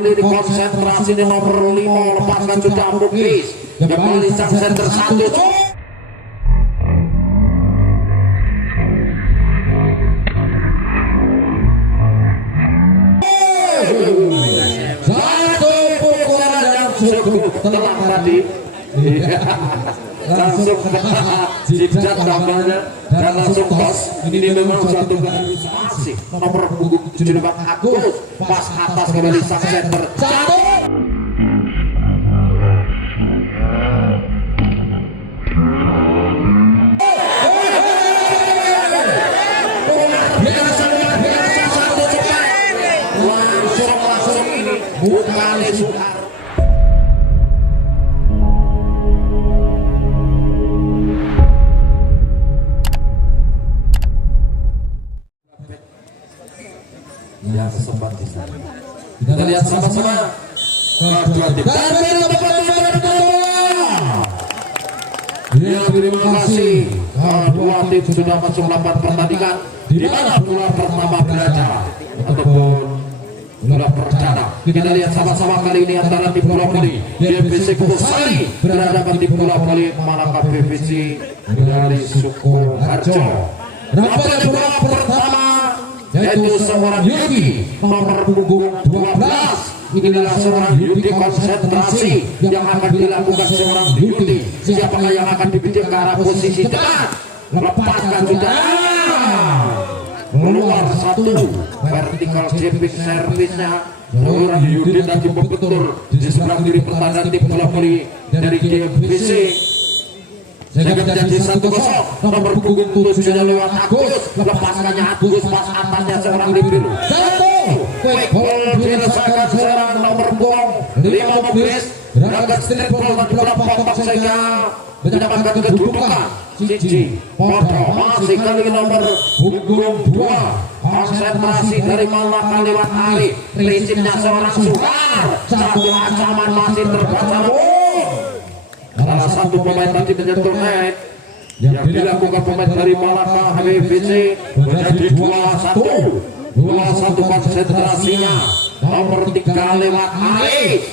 Di konsentrasi di nomor 5 lepaskan sudah Bukis kembali sang center 1 pukulan yang cukup telak tadi langsung jidat namanya dan langsung tos. Ini memang suatu masih nomor punggung 78 Agus pas atas kembali sang center 1. Langsung ini bukan Soehar. Ya sempat di sana. Kita lihat sama-sama. Ya terima kasih. Dua tim sudah masuk 8 pertandingan. Di mana bola pertama berada ataupun bola perdana. Kita lihat sama-sama kali ini antara tim Bola Voli DBC Kusari berhadapan tim Bola Voli Malaka PVC dari Sukoharjo. Dapat bola pertama yaitu seorang Yudi nomor punggung 12. Inilah seorang Yudi konsentrasi yang akan dilakukan seorang Yudi. Siapakah yang akan dibidik ke arah posisi tengah? Lepaskan sudah keluar satu vertikal jumping servisnya seorang Yudi tadi betul di sebelah kiri pertahanan tim Bola Voli dari DBC. Sehingga menjadi 1-0 nomor punggung 7 lewat Agus. Lepaskannya Agus pas atasnya seorang Biru. Quick ball diselesaikan seorang nomor punggung 15 berangkat street ball dan bola potong sehingga mendapatkan kedudukan Cici Podo. Masih kali nomor punggung 2 konsentrasi dari Malaka lewat Ali. Prinsipnya seorang Soehar. Satu ancaman masih terbaca. Salah satu pemain tadi menyentuh net yang dilakukan pemain dari Malaka HBBC menjadi 2-1 konsentrasinya nomor 3 lewat Ali.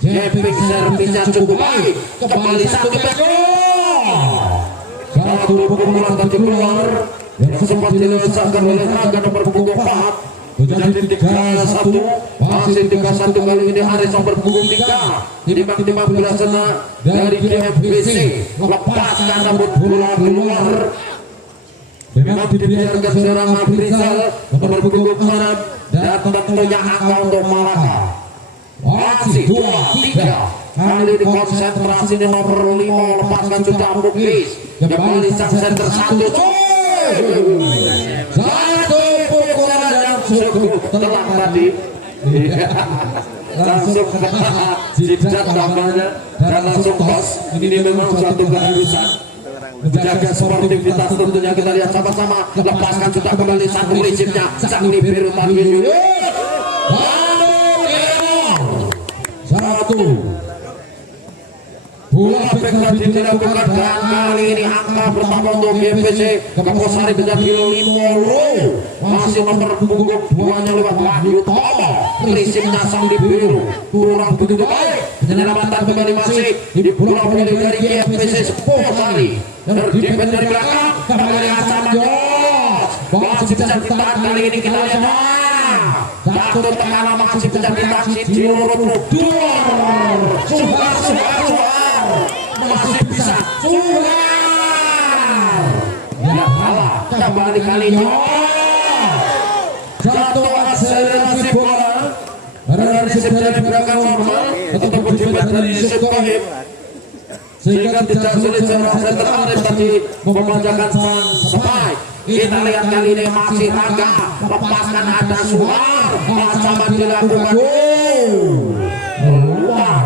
Jumping servisnya cukup baik, kembali satu pukulan tadi keluar yang sempat diletakkan oleh Raga nomor punggung 4 menjadi 3-1. Masih 3-1 kali ini Haris nomor punggung 3 dimak 15 sana dari GFBC. Lepaskan rambut bola keluar dengan dibiarkan seorang Abrizal nomor punggung 6 dan tentunya angka untuk Malaka. Masih 2-3 kali ini konsentrasi di nomor 5 lepaskan sudah Bukis kembali sang center 1 pukulan yang cukup telak tadi langsung jidat namanya dan langsung tos. Ini memang suatu keharusan menjaga sportivitas tentunya. Kita lihat sama-sama. Lepaskan sudah kembali satu prinsipnya sang Biru tadi satu bola back tadi dilakukan dan kali ini angka pertama untuk GBC Kekosari menjadi 5. Masih nomor punggung 2 lewat Wahyu Tomo. Prinsipnya sang Biru kurang begitu baik. Penyelamatan kembali masih di Bola Voli dari GBC Kekosari. Terdepan dari belakang kembali ancaman Jos. Masih bisa ditahan kali ini. Kita lihat satu tekanan masih bisa ditahan di Soehar masih bisa Soehar yang kalah kembali kalinya. Jatuh akselerasi bola dari belakang normal ataupun jumlah dari Soehar sehingga tidak sulit seorang center Arif tadi memanjakan sang spike. Kita lihat kali ini masih Raga lepaskan ada Soehar ancaman dilakukan keluar.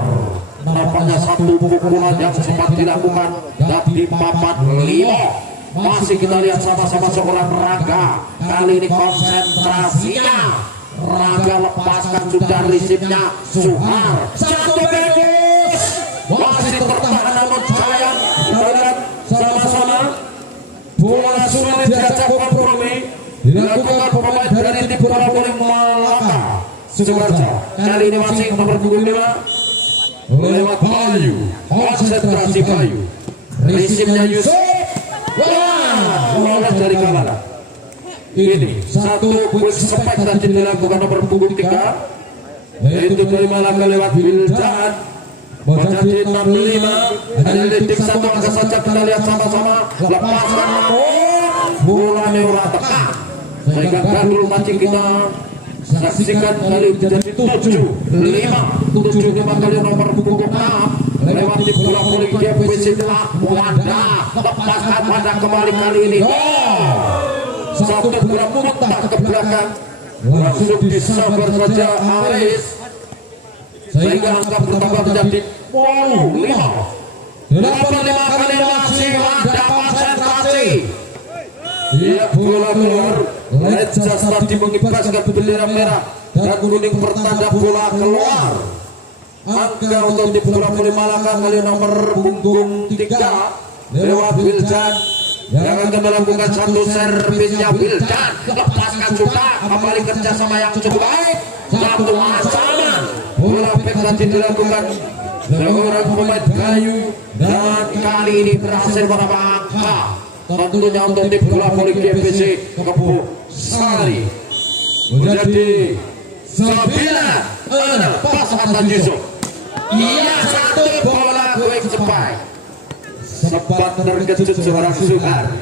Nampaknya satu pukulan yang sempat dilakukan dan di papan 5. Masih kita lihat sama-sama seorang Raga. Kali ini konsentrasinya Raga lepaskan sudah risipnya Soehar. Satu bagus masih tertahan namun sayang. Kita lihat sama-sama bola sulit diajak kompromi dilakukan pemain dari tim Bola Voli Malaka. Sumarjo. Kali ini masih nomor punggung 5 lewat Bayu. Konsentrasi Bayu. Resipnya Yusuf. Wah, lolos dari kawanan. Ini satu quick spike tadi dilakukan nomor punggung 3, yaitu dari Malaka lewat Wildan. Menjadi 65. Hanya detik satu angka saja, kita lihat sama-sama. Lepaskan bola ora tekan sehingga gandul mancing kita saksikan kali menjadi 7-5 kali nomor punggung 6 lewat di bola voli GBC Wanda. Lepaskan Wanda kembali kali ini. Satu bola muntah ke belakang, langsung disabar saja Aris sehingga angka bertambah menjadi 5. 85 kali masih Wanda konsentrasi. Ia bola keluar. Lejas tadi mengibaskan bendera merah dan kuning pertanda bola keluar. Angka untuk di bola voli Malaka kali nomor punggung 3 lewat Wildan yang akan melakukan satu servisnya. Wildan lepaskan sudah, kembali kerjasama yang cukup baik. Satu ancaman bola back tadi dilakukan seorang pemain Gayu dan kali ini berhasil menambah angka. Tentunya untuk tim bola voli GBC Kebo Sari menjadi 9. Pas Hasan Yusuf. Iya, satu bola quick spike. Sempat terkejut seorang Suhar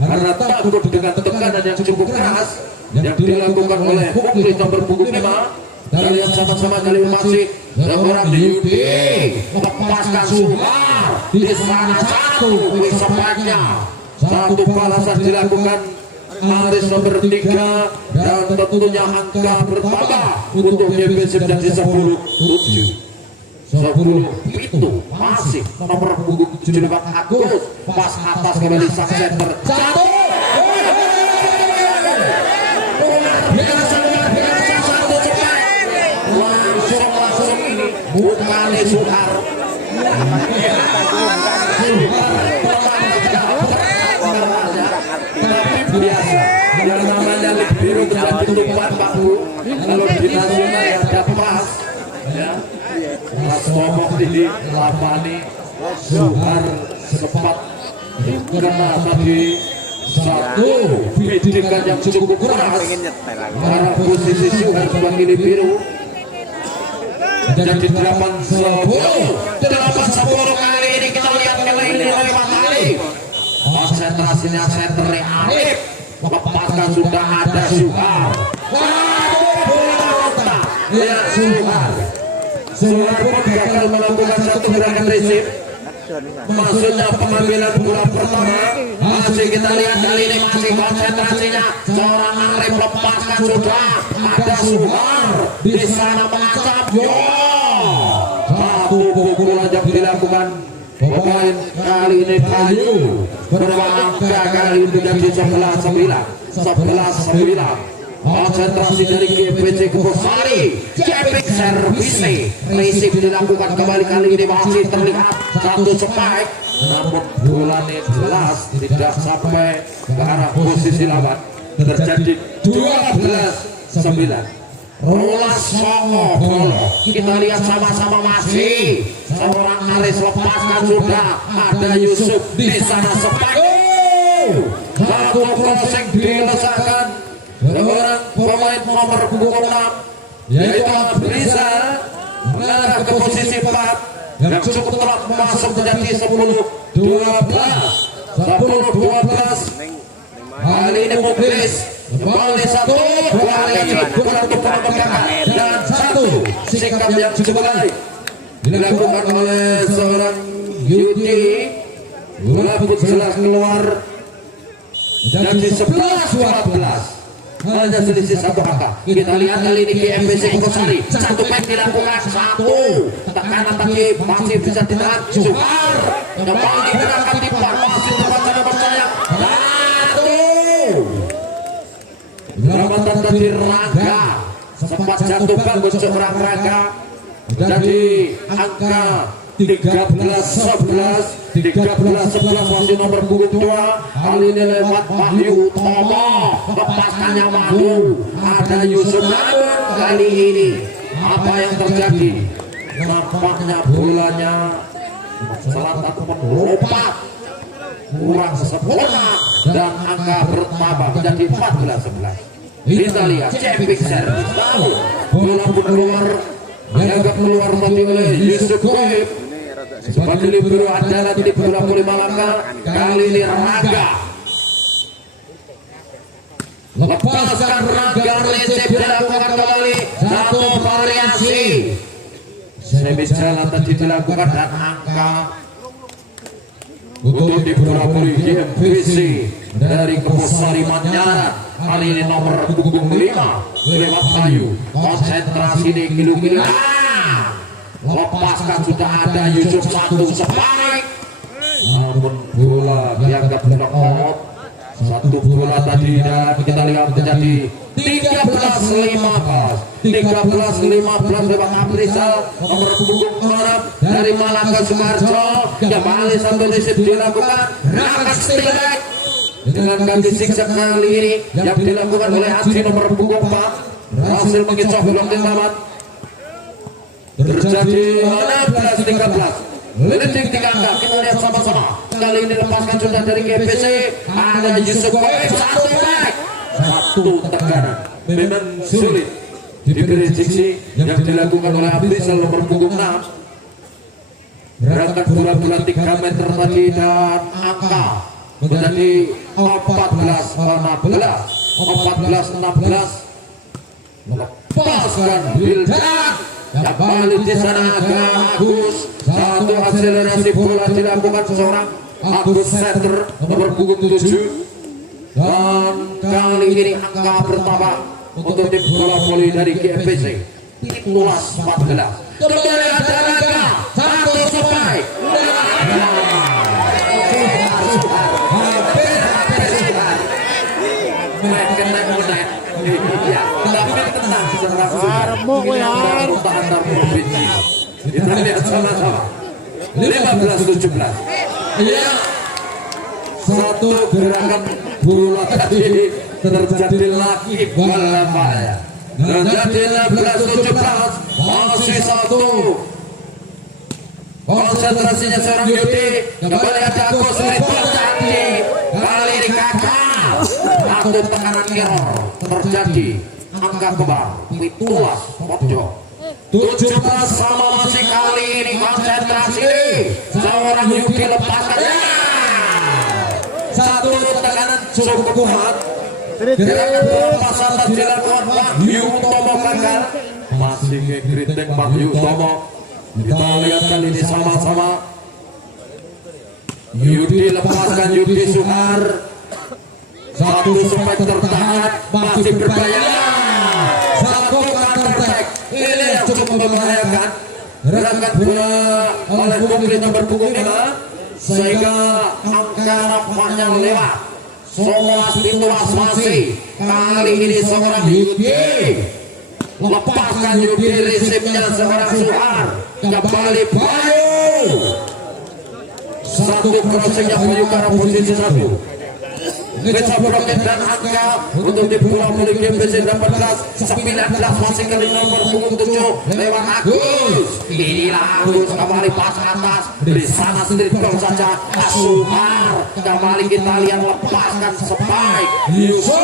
karena takut dengan tekanan yang cukup keras yang dilakukan oleh Muklis nomor punggung 5. Kita lihat sama-sama kali masih seorang Yudi melepaskan Suhar di sana satu quick spike-nya. Satu balasan dilakukan Aris nomor 3 dan tentunya angka bertambah untuk GBC menjadi 10-7. 10 itu masih nomor punggung 7 Agus pas atas kembali sang center jatuh. Biasa satu cepat langsung ini bukan Suhar. Biasa yang namanya Lig Biru terjadi tumpuan Pak Bu. Kalau di nasional ya ada pas ya. Mas ngomong di lapani Suhar sempat kena tadi satu bidikan yang cukup keras karena posisi Suhar sebagai Lig Biru. Jadi 8-10 kali ini kita lihat kali ini 5 kali. Konsentrasinya center Arif, lepaskan sudah ada Suhar. Ya Suhar pun gagal melakukan satu gerakan resip. Maksudnya pengambilan bola pertama. Masih kita lihat kali ini masih konsentrasinya seorang Arif, lepaskan sudah ada Suhar di sana mengancam. Satu pukulan yang dilakukan pemain kali ini Bayu berangka kali ini menjadi 11-9. Konsentrasi dari GBC Kebo Sari. Cepik servisi resip dilakukan kembali kali ini masih terlihat satu spike, namun bola jelas tidak sampai ke arah posisi lawan. Terjadi 12-9. Rolas Songo Bolo. Kita lihat sama-sama masih seorang Aris, lepaskan sudah ada Yusuf di sana spike. Satu crossing dilesakan seorang pemain nomor punggung 6 yaitu Abrisa mengarah ke posisi 4 yang cukup telah masuk menjadi 10-12. Kali ini Muklis kembali satu dan satu sikap yang cukup baik dilakukan oleh seorang Yudi. Bola pun jelas keluar jadi 11-12. Hanya selisih satu angka. Kita lihat kali ini GBC Kebo Sari. Satu back dilakukan, satu tekanan tapi masih bisa ditahan. Suhar kembali gerakan timpar masih terbaca nomor sayap. Gerakan tadi Raga sempat jatuh bagus seorang Raga. Jadi angka 13-11 masih nomor punggung 2. Kali ini lewat Wahyu Tomo, lepaskannya Madu, ada Yusuf namun kali ini apa yang terjadi? Nampaknya bolanya selatan melompat kurang sempurna dan angka bertambah menjadi 14-11. Kita lihat Cepik servis tahu bola pun keluar, dianggap keluar mati oleh Yusuf Goib. Sebagai libero adalah di bola Poli Malaka, kali ini Raga lepaskan Raga, recep dilakukan kembali, satu variasi servis jalan tadi dilakukan dan angka untuk di bola Poli GMPC dari Kebosari Manyara. Kali ini nomor punggung 5 lewat Bayu, konsentrasi di kilo-kilo. Lepaskan, sudah ada Yusuf satu spike, namun bola dianggap knockout. Satu bola tadi dan kita lihat menjadi 13-15 lewat Aprizal nomor punggung 6 dari Malaka Sukarjo. Kembali satu resip dilakukan, Rakan Stilek dengan ganti zigzag kali ini yang dilakukan oleh Aji nomor punggung 4 berhasil mengecoh blok tendangan. Terjadi 16-13 leading 3 angka. Kita lihat sama-sama, kali ini lepaskan sudah dari GPC, ada Yusuf Goib, satu back, satu tekanan memang sulit diberi diksi yang dilakukan oleh Aprizal nomor punggung 6. Berangkat bola-bola 3 meter tadi dan angka menjadi 14-16 lepaskan Bildan. Kembali di sana Agus, satu akselerasi bola dilakukan seorang Agus center nomor punggung 7 dan kali ini angka bertambah untuk tim bola voli dari GMPC 17-14. Kembali ada Raga, satu spike. Kita lihat sama-sama 15-17. Iya, satu gerakan bola tadi terjadi lagi balapaya. Terjadi 15-17, masih satu. Konsentrasinya seorang Yudi, kembali ada Agus rebound tadi, kali ini gagal. Satu tekanan error terjadi, angka kebal, Pitulas pojok 17 sama masih kali ini konsentrasi seorang Yudi lepaskannya. Satu tekanan cukup kuat, gerakan pelepasan dilakukan Wahyu Utomo gagal, masih ngekritik Wahyu Utomo. Kita lihat kali ini sama-sama, Yudi lepaskan Yudi Sukar, satu spike tertahan, masih berbahaya. Satu counter attack, ini yang cukup membahayakan. Gerakan bola oleh Mukli nomor punggung 5, sehingga angka nampaknya lewat. 11-17 masih. Kali ini seorang Yudi lepaskan Yudi, resipnya seorang Suhar, kembali Bayu. Satu crossingnya Bayu ke arah posisi 1. Kecoh bloket dan angka untuk di bola voli GMPC 18-19 masih kali nomor punggung 7 lewat Agus. Inilah Agus kembali pas atas, di sana sendiri gol saja Asumar. Kembali kita lihat lepaskan spike Yusuf.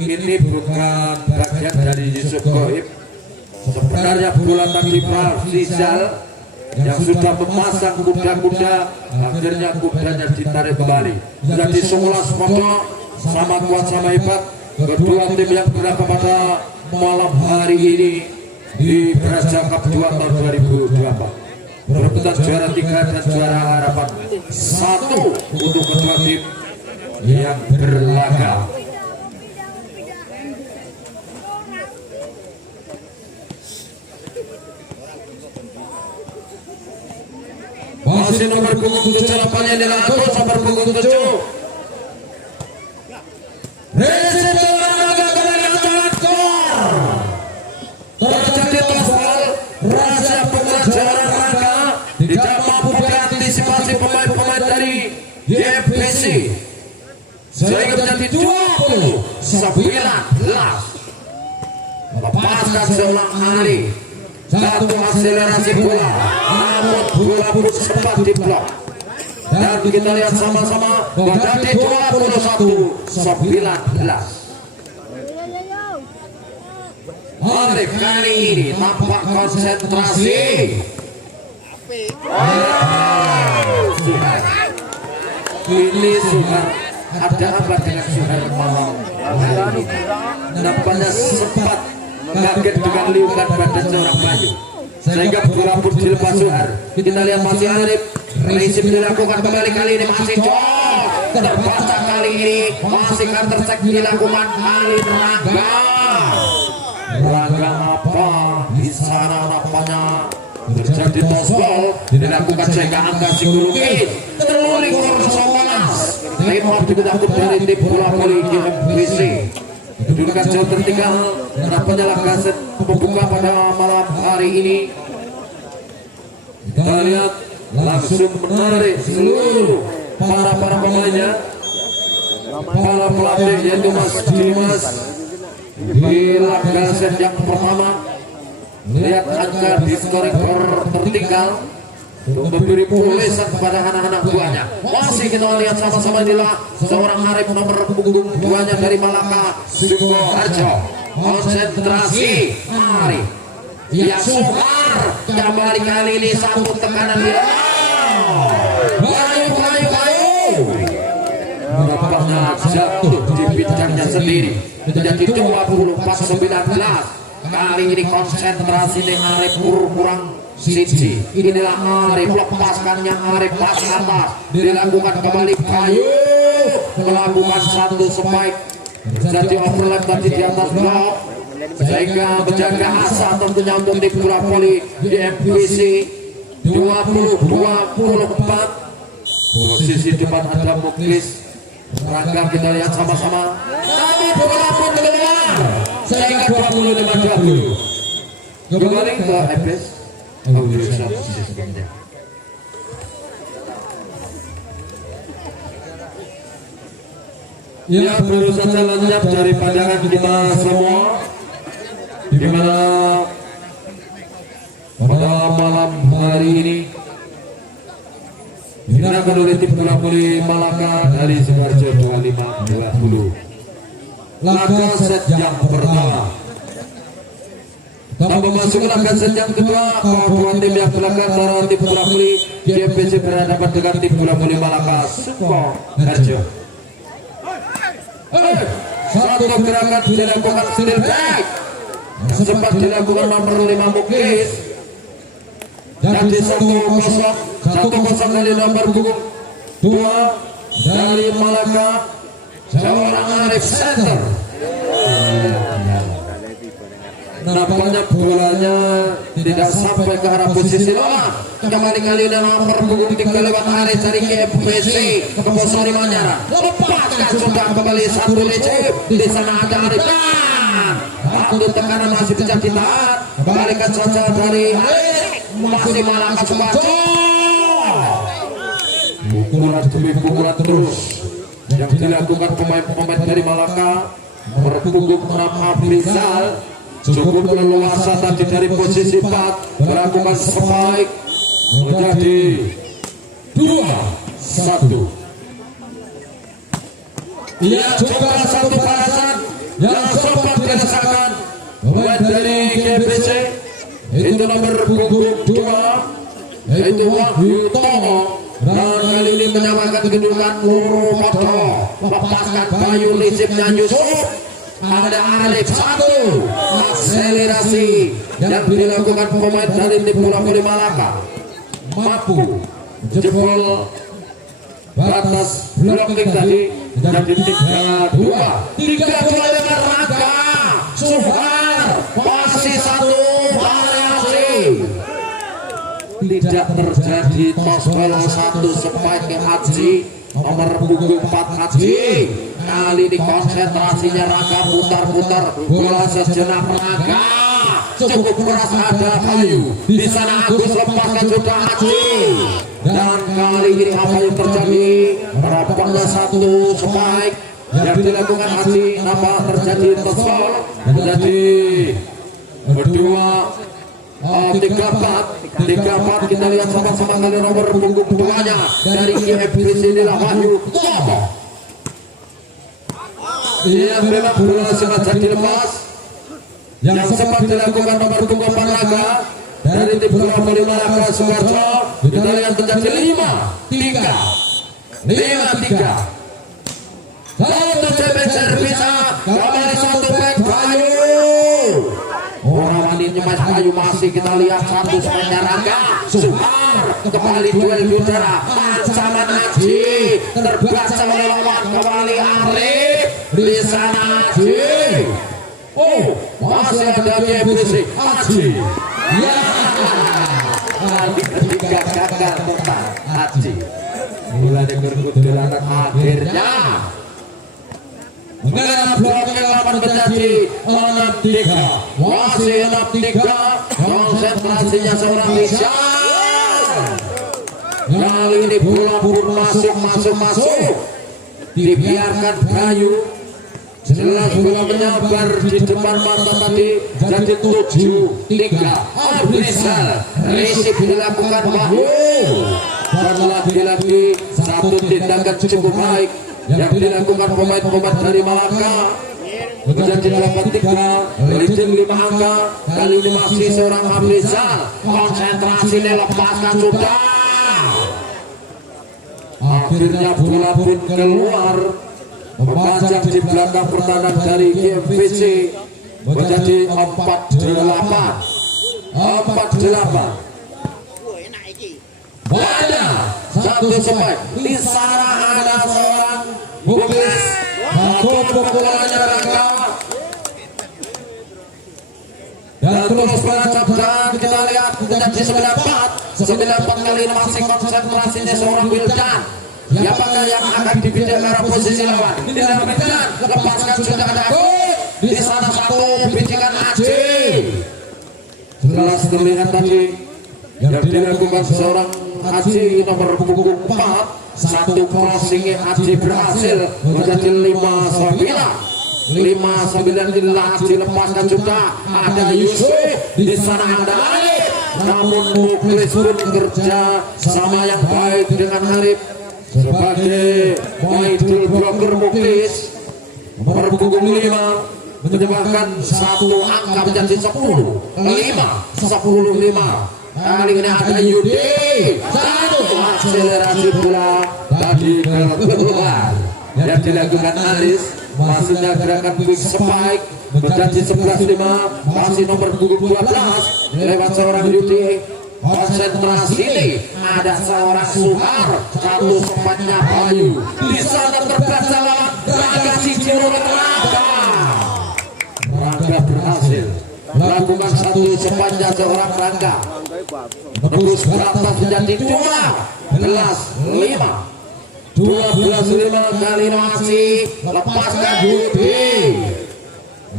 Ini bukan bagian dari Yusuf Goib. Sebenarnya bola tadi Rizal yang sudah memasang kuda-kuda, akhirnya kudanya ditarik kembali. Jadi 11 pokok, sama kuat sama hebat kedua tim yang berada pada malam hari ini di Braja Cup 2 tahun 2024. Perebutan juara 3 dan juara harapan 1 untuk kedua tim yang berlaga. Masih nomor punggung 7 lapangan di Agus, nomor punggung 7. Resip Raga kembali angkat gol. Terjadi tombol, rahasia pembelajaran Raga tidak mampu diantisipasi pemain-pemain dari GMPC, sehingga menjadi 20-19. lepaskan seorang Ali. Satu akselerasi bola, namun bola pun sempat diblok. Dan kita lihat sama-sama menjadi 21-19. Arif kali ini tampak konsentrasi. Ini Suhar, ada apa dengan Suhar malam hari ini? Nampaknya sempat kaget dengan liukan badan seorang Bayu, sehingga bola pun dilepas Suhar. Kita lihat masih Arif, resip dilakukan kembali kali ini masih jauh. Terbaca kali ini masih counter check dilakukan Ali Rangga. Rangga apa di sana nampaknya terjadi tombol dilakukan sehingga angka psikologi terluling Somanas. Lima diketahui dari tim bola voli GMBC. Kedudukan jauh tertinggal nampaknya laga pembuka pada malam hari ini. Kita lihat langsung menarik seluruh para pemainnya, para pelatih yaitu Mas Dimas di laga set yang pertama. Lihat angka di scoring tertinggal untuk memberi pulisan kepada anak-anak buahnya. Masih kita lihat sama-sama inilah seorang Arif nomor punggung 2-nya dari Malaka, Sukoharjo. Konsentrasi Arif. Ya Suhar kembali kali ini satu tekanan dia. Bayu. Nampaknya jatuh di bidangnya sendiri. Menjadi 24-19. Kali ini konsentrasi dengan Arif kurang siji. Inilah Arif, lepaskannya Arif pas atas. Dilakukan kembali Bayu, melakukan satu spike. Jadi overlap tadi di atas blok, sehingga menjaga asa tentunya untuk tim bola voli GMBC. 20-24. Posisi depan ada Muklis Rangga, kita lihat sama-sama. Tapi bola pun keluar sehingga 25-20. Kembali ke FS. Ya, baru saja lenyap dari pandangan kita semua, di mana pada malam hari ini digunakan oleh tim bola voli Malaka dari Sukoharjo 25-20. Laga set yang pertama. Tanpa masuk laga set yang kedua, kedua tim yang belakang antara tim bola voli GMBC berhadapan dengan tim bola voli Malaka Sukoharjo. Satu gerakan dilakukan steel back, sempat dilakukan nomor 5 Muklis. Jadi 1-0 dari nomor punggung 2 dari Malaka, seorang Arif center. Nampaknya bolanya tidak sampai ke arah posisi lawan. Kembali kali ini nomor punggung 3 lewat Arif dari GMBC ke pos Manyara. Lepaskan sudah kembali satu lecet. Di sana ada Arif. Satu tekanan masih bisa ditahan. Kembalikan saja dari Arif. Masih Malaka Sukoharjo. Pukulan demi pukulan terus yang dilakukan pemain-pemain dari Malaka. Nomor punggung 6 Afrizal cukup leluasa tadi dari posisi 4 melakukan spike menjadi 2-1. Ia juga satu balasan yang sempat dirasakan pemain dari GMBC, itu nomor punggung 2 yaitu Wahyu Tomo. Dan kali ini menyamakan kedudukan Purwomoto. Lepaskan Bayu, lisipnya Yusuf. Ada Arif satu akselerasi yang dilakukan pemain dari tim bola voli Malaka. Mampu jebol batas blocking tadi jadi 3-2 dengan Rangga. Suhar masih satu variasi. Tidak terjadi tombol satu spike Haji nomor punggung 4 Haji. Kali ini konsentrasinya Rangga, putar-putar bola sejenak Rangga. Cukup keras ada Bayu. Di sana Agus, lepaskan sudah Haji. Dan kali ini apa yang terjadi? Harapannya satu spike yang dilakukan Haji. Apa terjadi tombol? Menjadi berdua 34 kita lihat sama-sama kali nomor punggung duanya dari GFBC inilah Wahyu Toto. Ia memang bola sengaja dilepas yang sempat dilakukan nomor punggung Panaga dari tim bola voli Malaka Sukarjo. Kita lihat terjadi 5-3 satu cebecer bisa kembali satu back Bayu. Orang ini Mas Bayu masih kita lihat satu sepeda Rangga Suhar kembali duel udara ancaman Aji terbaca oleh lawan kembali Arif di sana Aji. Oh masih ada GFBC Aji ya ketiga gagal total Aji mulai berikut anak akhirnya mengenai blok ke-8 menjadi 6-3 masih 6-3 konsentrasinya seorang Rizal. Kali ini bola pun masuk dibiarkan Bayu. Jelas bola menyabar di depan mata tadi jadi 7-3 Rizal. Resip dilakukan Wahyu dan lagi-lagi satu tindakan cukup baik yang dilakukan pemain-pemain dari Malaka menjadi 8-3 dari tim 5 angka. Kali ini masih seorang Rizal, konsentrasi dilepaskan sudah. Akhirnya bola pun keluar membajak di belakang pertahanan dari GFBC menjadi 4-8. Ada satu spike di sana, ada seorang Buklis satu pukulannya Rangga dan terus menancapkan. Kita lihat menjadi 9-4 kali ini masih konsentrasinya seorang Wildan. Siapakah yang akan dipindah ke arah posisi lawan? Wildan lepaskan sudah ada di sana satu bijikan Aji. Jelas terlihat tadi yang dilakukan seorang Aji nomor punggung 4. Satu crossing Aji berhasil menjadi 5-9 Aji lepaskan juga. Ada Yusuf di sana, ada Arif, namun Muklis pun kerja sama yang baik dengan Arif sebagai idol blocker. Muklis nomor punggung 5 menyebabkan satu angka menjadi 10-5. Kali ini ada Yudi, satu akselerasi bola tadi keluar yang dilakukan Aris. Maksudnya gerakan quick spike menjadi 11-5. Masih nomor punggung 12 lewat seorang Yudi. Konsentrasi ini ada seorang Suhar, satu sempatnya Bayu. Di sana terbaca lawan Rangga Sijiro Rangga berhasil melakukan satu sepanjang seorang Rangga menembus batas menjadi 12-5 kali masih lepaskan Yudi.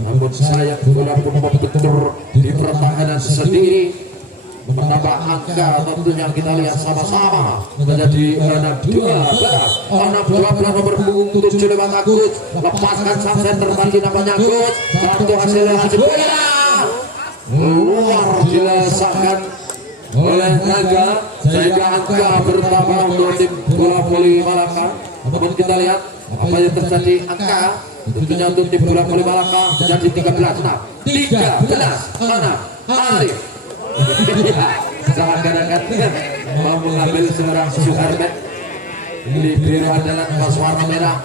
Namun sayang bola pun membentur di pertahanan sendiri menambah angka tentunya kita lihat sama-sama menjadi 6-12 nomor punggung 7 lewat Agus. Lepaskan sang center tadi namanya Agus, satu hasil bola keluar dilesakan oleh Naga sehingga angka bertambah untuk tim bola voli Malaka. Namun kita lihat apa yang terjadi, angka tentunya untuk tim bola voli Malaka menjadi 13-6 Arif. Sangat kadang-kadang mau mengambil seorang Suharmet di biru adalah pas warna merah.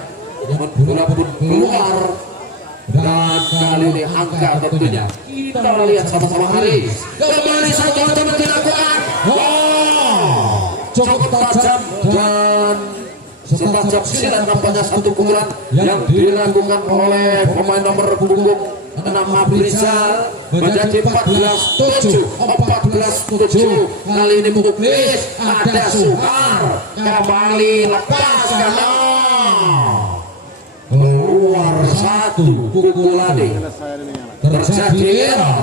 Namun bola pun keluar dan kali ini angka tentunya kita lihat sama-sama Haris. Kembali satu teman dilakukan. Cukup tajam dan setajam silat nampaknya satu pukulan yang dilakukan oleh pemain nomor punggung 6 Rizal menjadi 14-7. Kali ini Muklis, ada Suhar kembali lepaskan keluar satu pukulan terjadi error.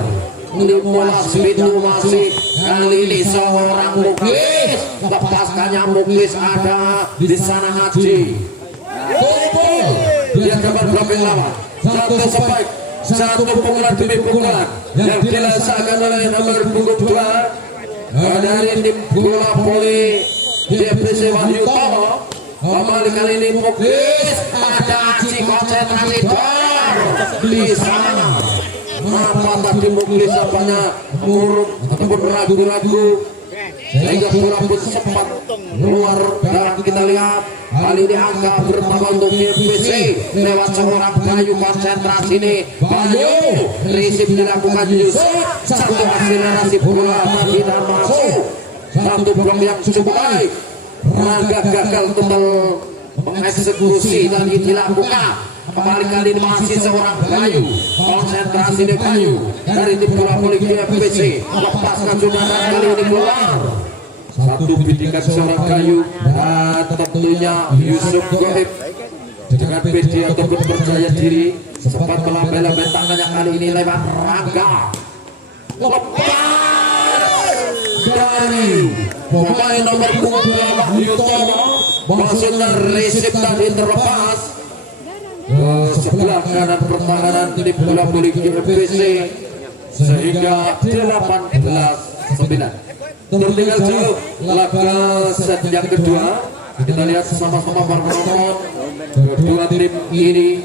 Nicolas itu masih kali ini seorang Muklis, lepaskannya Muklis, ada di sana Haji. Dia dapat berapa lawan satu spike satu pukulan demi pukulan yang dilaksanakan oleh nomor punggung 2 dari tim bola voli JPC Wahyu Tomo. Kembali kali ini fokus pada aksi konsentrasi dor di sana. Mapa tadi Muklis apanya ataupun ragu-ragu sehingga bola pun sempat keluar. Dan kita lihat kali ini angka bertambah untuk JPC lewat seorang Bayu. Konsentrasi ini Bayu, resip dilakukan Yusuf, satu akselerasi bola tadi dan masuk satu blok yang cukup baik. Raga gagal total mengeksekusi tadi dilakukan. Kembali kali ini masih seorang Bayu, konsentrasi di Bayu dari tim bola voli JPC, lepaskan sudah kali ini keluar. Satu bidikan seorang Bayu dan tentunya Yusuf Goib dengan PD ataupun percaya diri sempat melambai-lambai tangannya kali ini lewat Raga. Lepas dari pemain nomor 2 Wahyu Tomo, maksudnya resip tadi terlepas ke sebelah kanan pertahanan tim bola voli JPC sehingga 18-9. Tertinggal jauh laga set yang kedua. Kita lihat sama-sama menonton kedua tim ini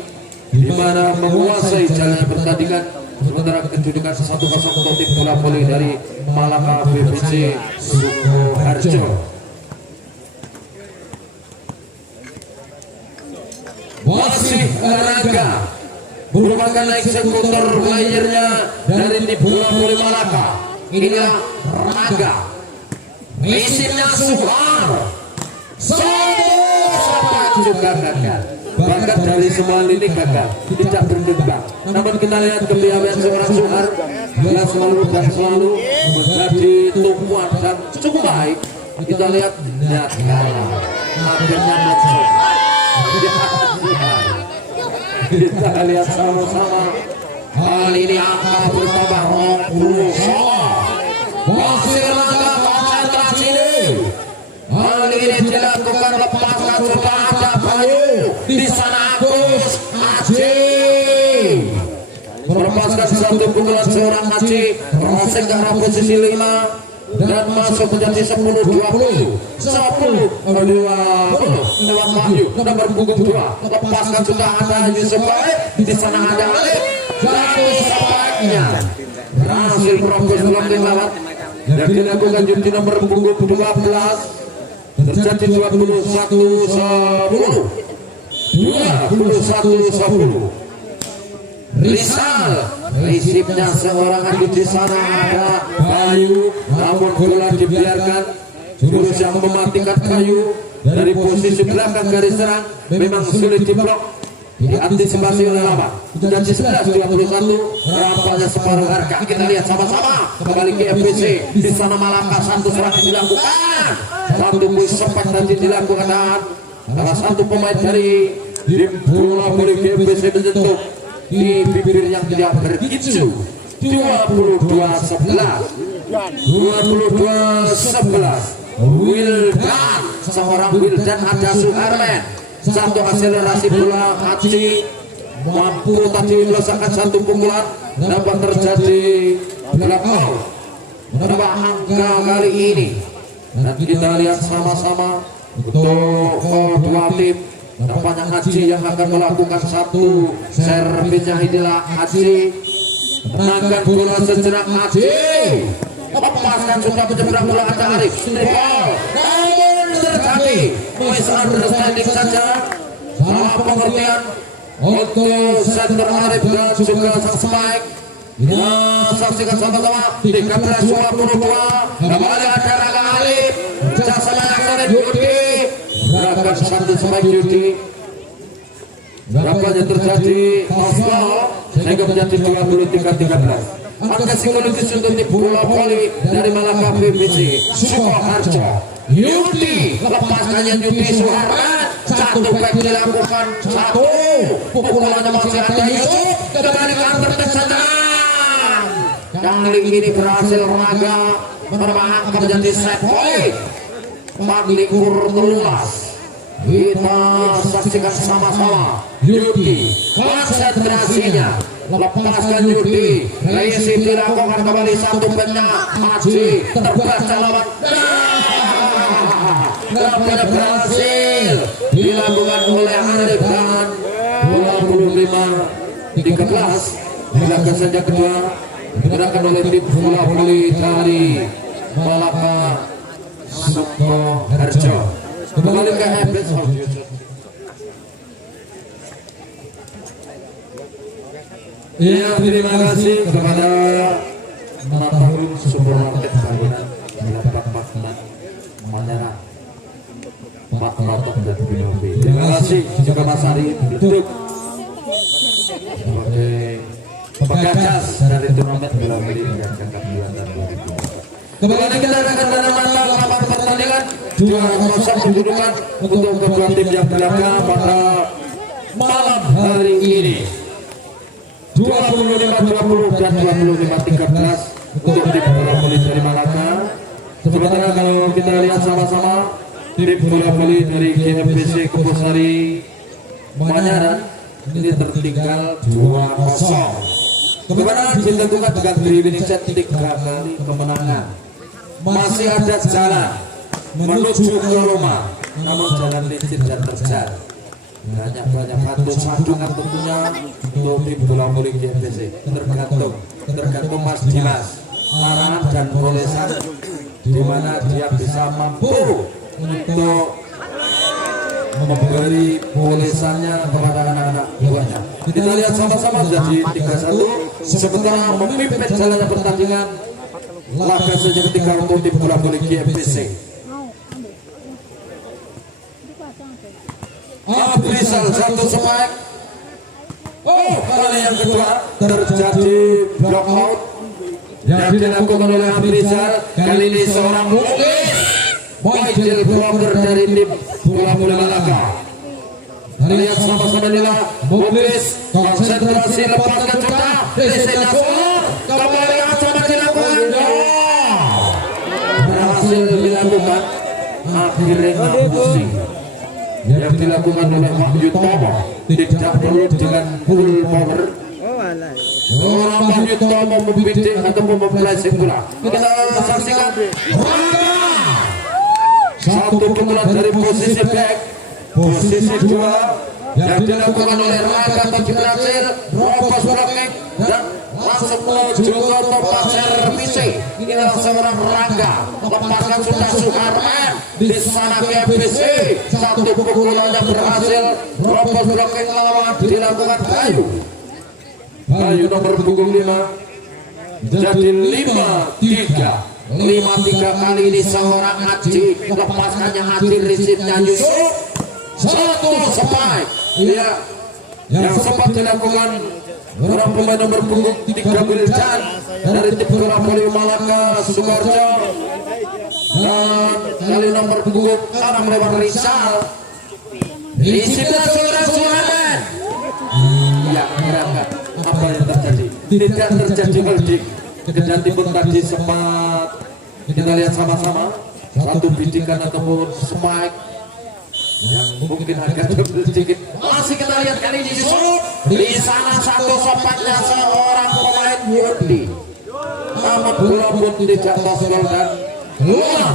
di mana menguasai jalannya pertandingan, sementara kedudukan 1-0 untuk tim bola voli dari Malaka BBC Sukoharjo. Masih Raga merupakan eksekutor playernya dari tim bola voli Malaka. Inilah Raga, mesinnya Suhar, semua juga gagal. Bahkan dari semua ini gagal, tidak berdendam. Namun kita lihat kepiawaian seorang Suhar yang selalu menjadi tumpuan dan cukup baik. Kita lihat akhirnya masuk. Kita lihat sama-sama. Kali ini angka bertambah 20. Masih Raga konsentrasi ini. Kali ini dilakukan lepaskan sudah ada Bayu. Di sana Agus Aji melepaskan satu pukulan seorang Aji, crossing ke arah posisi 5 dan masuk menjadi 10-20 lewat Wahyu nomor punggung 2. Lepaskan sudah ada Yusuf Baik. Di sana ada Alif. Jatuh sepatnya berhasil Profes belum lewat dan dilakukan jumlah nomor punggung 12 terjadi 21-10 Rizal, resipnya seorang Agus. Di sana ada Bayu, namun bola dibiarkan. Jurus yang mematikan Bayu dari posisi belakang garis serang memang sulit diblok, diantisipasi oleh lawan. Dan 11-21 rampanya separuh harga. Kita lihat sama-sama kembali ke FPC. Di sana Malaka satu serangan dilakukan, satu push sempat tadi dilakukan dan salah satu pemain dari tim bola voli FPC menyentuh di bibir yang tidak berkicu. 22-11 Wildan, seorang Wildan ada Suharman. Satu akselerasi bola Haji mampu tadi melesakkan satu pukulan, dapat terjadi belakang menambah angka kali ini. Dan kita lihat sama-sama untuk kedua tim. Nampaknya Haji yang akan melakukan satu servisnya. Inilah Haji, tenangkan bola sejenak Haji, lepaskan sudah menyeberang bola ada Arif. Namun terjadi misunderstanding saja, salah pengertian untuk center Arif dan juga sang spike. Kita saksikan sama-sama 13-22 kembali ada Raga Arif, jasa Mayaksana Yudi. Gerakan satu spike Yudi, gerakannya terjadi foul sehingga menjadi 23-13. Angka psikologis untuk tim bola voli dari Malaka BBC Sukoharjo. Yudi, lepaskannya Yudi Suharman, satu back dilakukan, satu pukulannya masih ada Yusuf, kembali ke pertandingan. Kali ini berhasil Raga menambah angka menjadi set point 24-13. Kita saksikan sama-sama Yudi konsentrasinya lepaskan Yudi, Resi dilakukan kembali satu penya, Haji terbaca lawan, nampaknya berhasil dilakukan oleh Adegan. 25-13 dilakukan saja kedua digunakan oleh tim bola voli dari Malaka Sukoharjo. Kembali ke Habits of Yusuf. Ya, terima kasih kepada Natahun Supermarket Bangunan Bapak Pakman Manyara, Pak Matok dan Binobi. Terima kasih juga Mas Ari Betuk sebagai penggagas dari turnamen bola voli yang kakak 2 dan 2000. Kembali kita akan menambah lapan pertandingan juara kosong kedudukan untuk kedua tim yang berlaga pada malam hari ini. 25-20 dan 25-13 untuk tim bola voli dari Malaka. Sementara kalau kita lihat sama-sama tim bola voli dari GFBC Kebosari Manyara ini tertinggal 2-0. Kemenangan ditentukan dengan winning set 3 kali kemenangan. Masih ada jalan menuju ke Roma, namun jalan licin dan terjal. Banyak batu sandungan tentunya untuk tim bola voli GFBC. Tergantung Mas Dimas, arahan dan polesan di mana dia bisa mampu untuk memberi polesannya kepada anak-anak buahnya. Kita lihat sama-sama jadi 3-1 sementara memimpin jalannya pertandingan laga saja ketika untuk tim bola voli GFBC. Abrizal satu spike. Kali yang kedua terjadi block out yang dilakukan oleh Abrizal. Kali ini seorang muklis Michael Blocker dari tim bola voli Malaka. Lihat sama-sama inilah muklis konsentrasi lepaskan sudah. Desainnya skor kembali ancaman dilakukan. Berhasil dilakukan. Akhirnya pusing yang dilakukan oleh Wahyu Tomo tidak perlu dengan full power. Orang Wahyu Tomo membidik ataupun memperoleh bola. Kita saksikan satu pukulan dari posisi back, posisi 2 yang dilakukan oleh Raga tapi berhasil robos blocking dan langsung menuju ke tempat servisi. Inilah seorang Raga lepaskan sudah Sukarman di sana GFBC. Satu pukulannya berhasil robos blocking lawan dilakukan Bayu nomor punggung 5 jadi 5-3 kali ini seorang Haji lepaskannya Haji risitnya Yusuf satu spike yang sempat dilakukan orang pemain nomor punggung 3 Wildan dari tim bola voli Malaka Sukoharjo dan kali nomor punggung 6 lewat Rizal. Risitnya seorang Suhanan. Ya, kira-kira apa yang terjadi? Tidak terjadi holding. Kemudian timbul tadi sempat kita lihat sama-sama satu bidikan ataupun spike yang mungkin agak sedikit. Masih kita lihat kali ini di sana satu spike-nya seorang pemain Yudi. Namun bola pun tidak tergol dan keluar.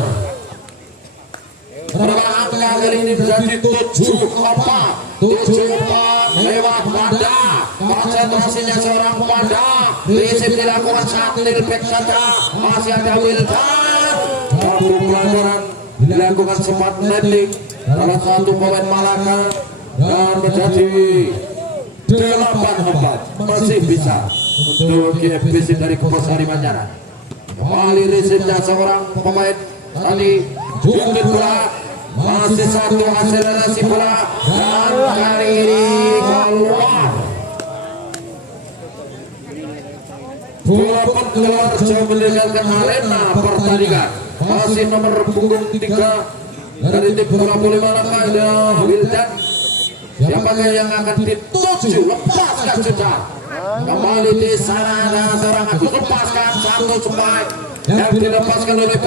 Berapa angka kali ini menjadi 7-4 lewat Panda. Konsentrasinya seorang Panda. Risip dilakukan satil back saja. Masih ada Wildan. Satu pelanggaran dilakukan sempat landing salah satu pemain Malaka dan menjadi 8-4. Masih bisa untuk GFBC dari Kebosari Manyara. Kembali risipnya seorang pemain tadi jungkir bola. Masih satu akselerasi bola dan kali ini keluar. Bola pun keluar jauh meninggalkan arena pertandingan. Masih nomor punggung 3 dari tim bola voli Malaka ada Wildan. Siapakah yang akan dituju? Lepaskan sudah. Kembali di sana ada seorang Agus lepaskan satu spike yang dilepaskan oleh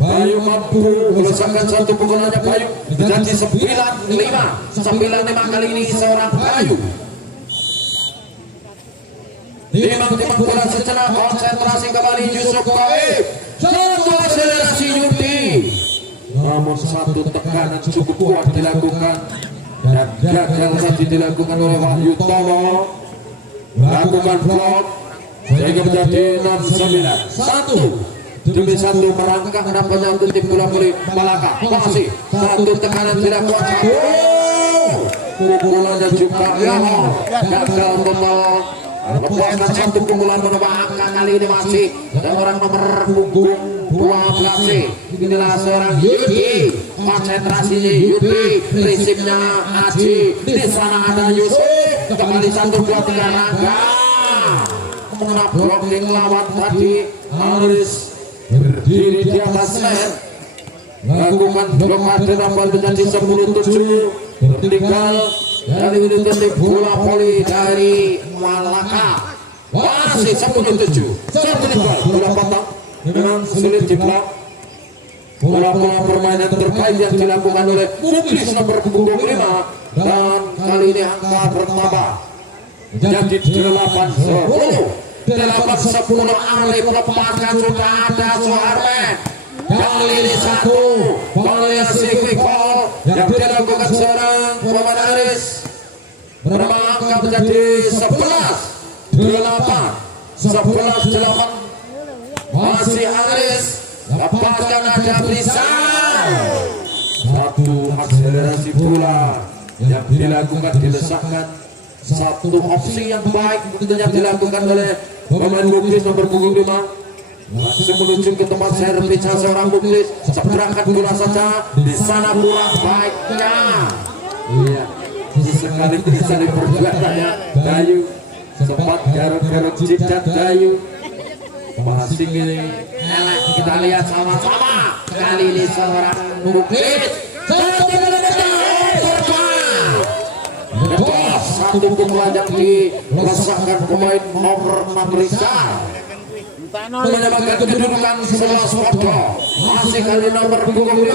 Bayu mampu melesatkan satu pukulannya Bayu menjadi 9-5 kali ini seorang Bayu Timang-timang bola sejenak, konsentrasi kembali Yusuf Koib. Satu akselerasi Yudi. Namun satu tekanan cukup kuat dilakukan dan gagal tadi dilakukan oleh Wahyu Tomo. Lakukan blok sehingga menjadi 6-9. Demi satu merangkak nampaknya untuk tim bola voli Malaka. Masih satu tekanan tidak kuat. Pukulannya juga gagal total. Lepaskan satu pukulan menembak angka kali ini masih dan orang nomor punggung 12. Inilah seorang Yudi, konsentrasinya Yudi, prinsipnya Aji. Di sana ada Yusuf, kembali 1, 2, 3 Rangga. Mengenai blocking lawan tadi Aris berdiri di atas net. Lakukan blokade dapat menjadi 10-7. Bertinggal dari unit tim bola voli dari Malaka. Masih 10-7. Satu bola potong dengan sulit diblok. Bola-bola permainan terbaik yang dilakukan oleh Muklis nomor punggung 5 dan kali ini angka bertambah menjadi 8-10. 8-10 Arif lepaskan sudah ada Suharman. Kali ini satu variasi quickball yang dilakukan seorang pemain Aris. Berangkat menjadi 11-8. Masih Aris. Lepaskan ada Blisan. Satu akselerasi bola yang dilakukan dilesakkan. Satu opsi yang baik tentunya dilakukan oleh pemain Muklis nomor punggung 5. Langsung menuju ke tempat servis seorang Muklis. Seberangkat bola saja di sana bola baiknya. Iya, sesekali terjadi perbuatannya Dayu. Sempat garuk-garuk jidat Dayu. Masih ini kita lihat sama-sama. Kali ini seorang Muklis. Satu pukulan yang dirasakan pemain nomor 6 Rizal. Menyebabkan kedudukan 11-10. Masih kali nomor punggung 5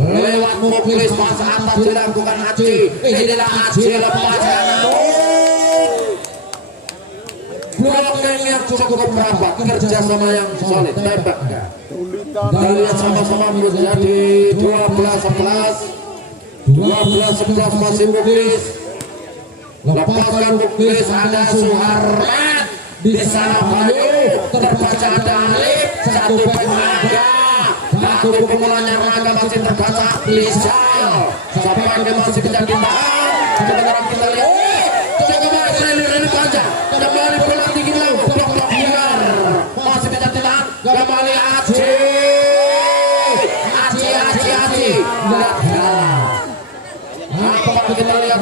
lewat Muklis pas atas dilakukan Aji. Inilah Aji lepaskan. Blocking yang cukup rapat, kerjasama yang solid. Tembaknya kita lihat sama-sama menjadi 12-11. 12-11 masih Muklis. Lepaskan Muklis, ada Suharman. Di sana Bayu, terbaca ada Alif. Satu Rangga. Satu pukulannya Rangga masih terbaca Lisal. Sampai dia masih menjadi tahan. Sebentar kita lihat. Kembali rally panjang. Kembali bola tinggi laut. Blok-blok liar. Masih menjadi tahan. Kembali Aji. Aji. Apa kita lihat?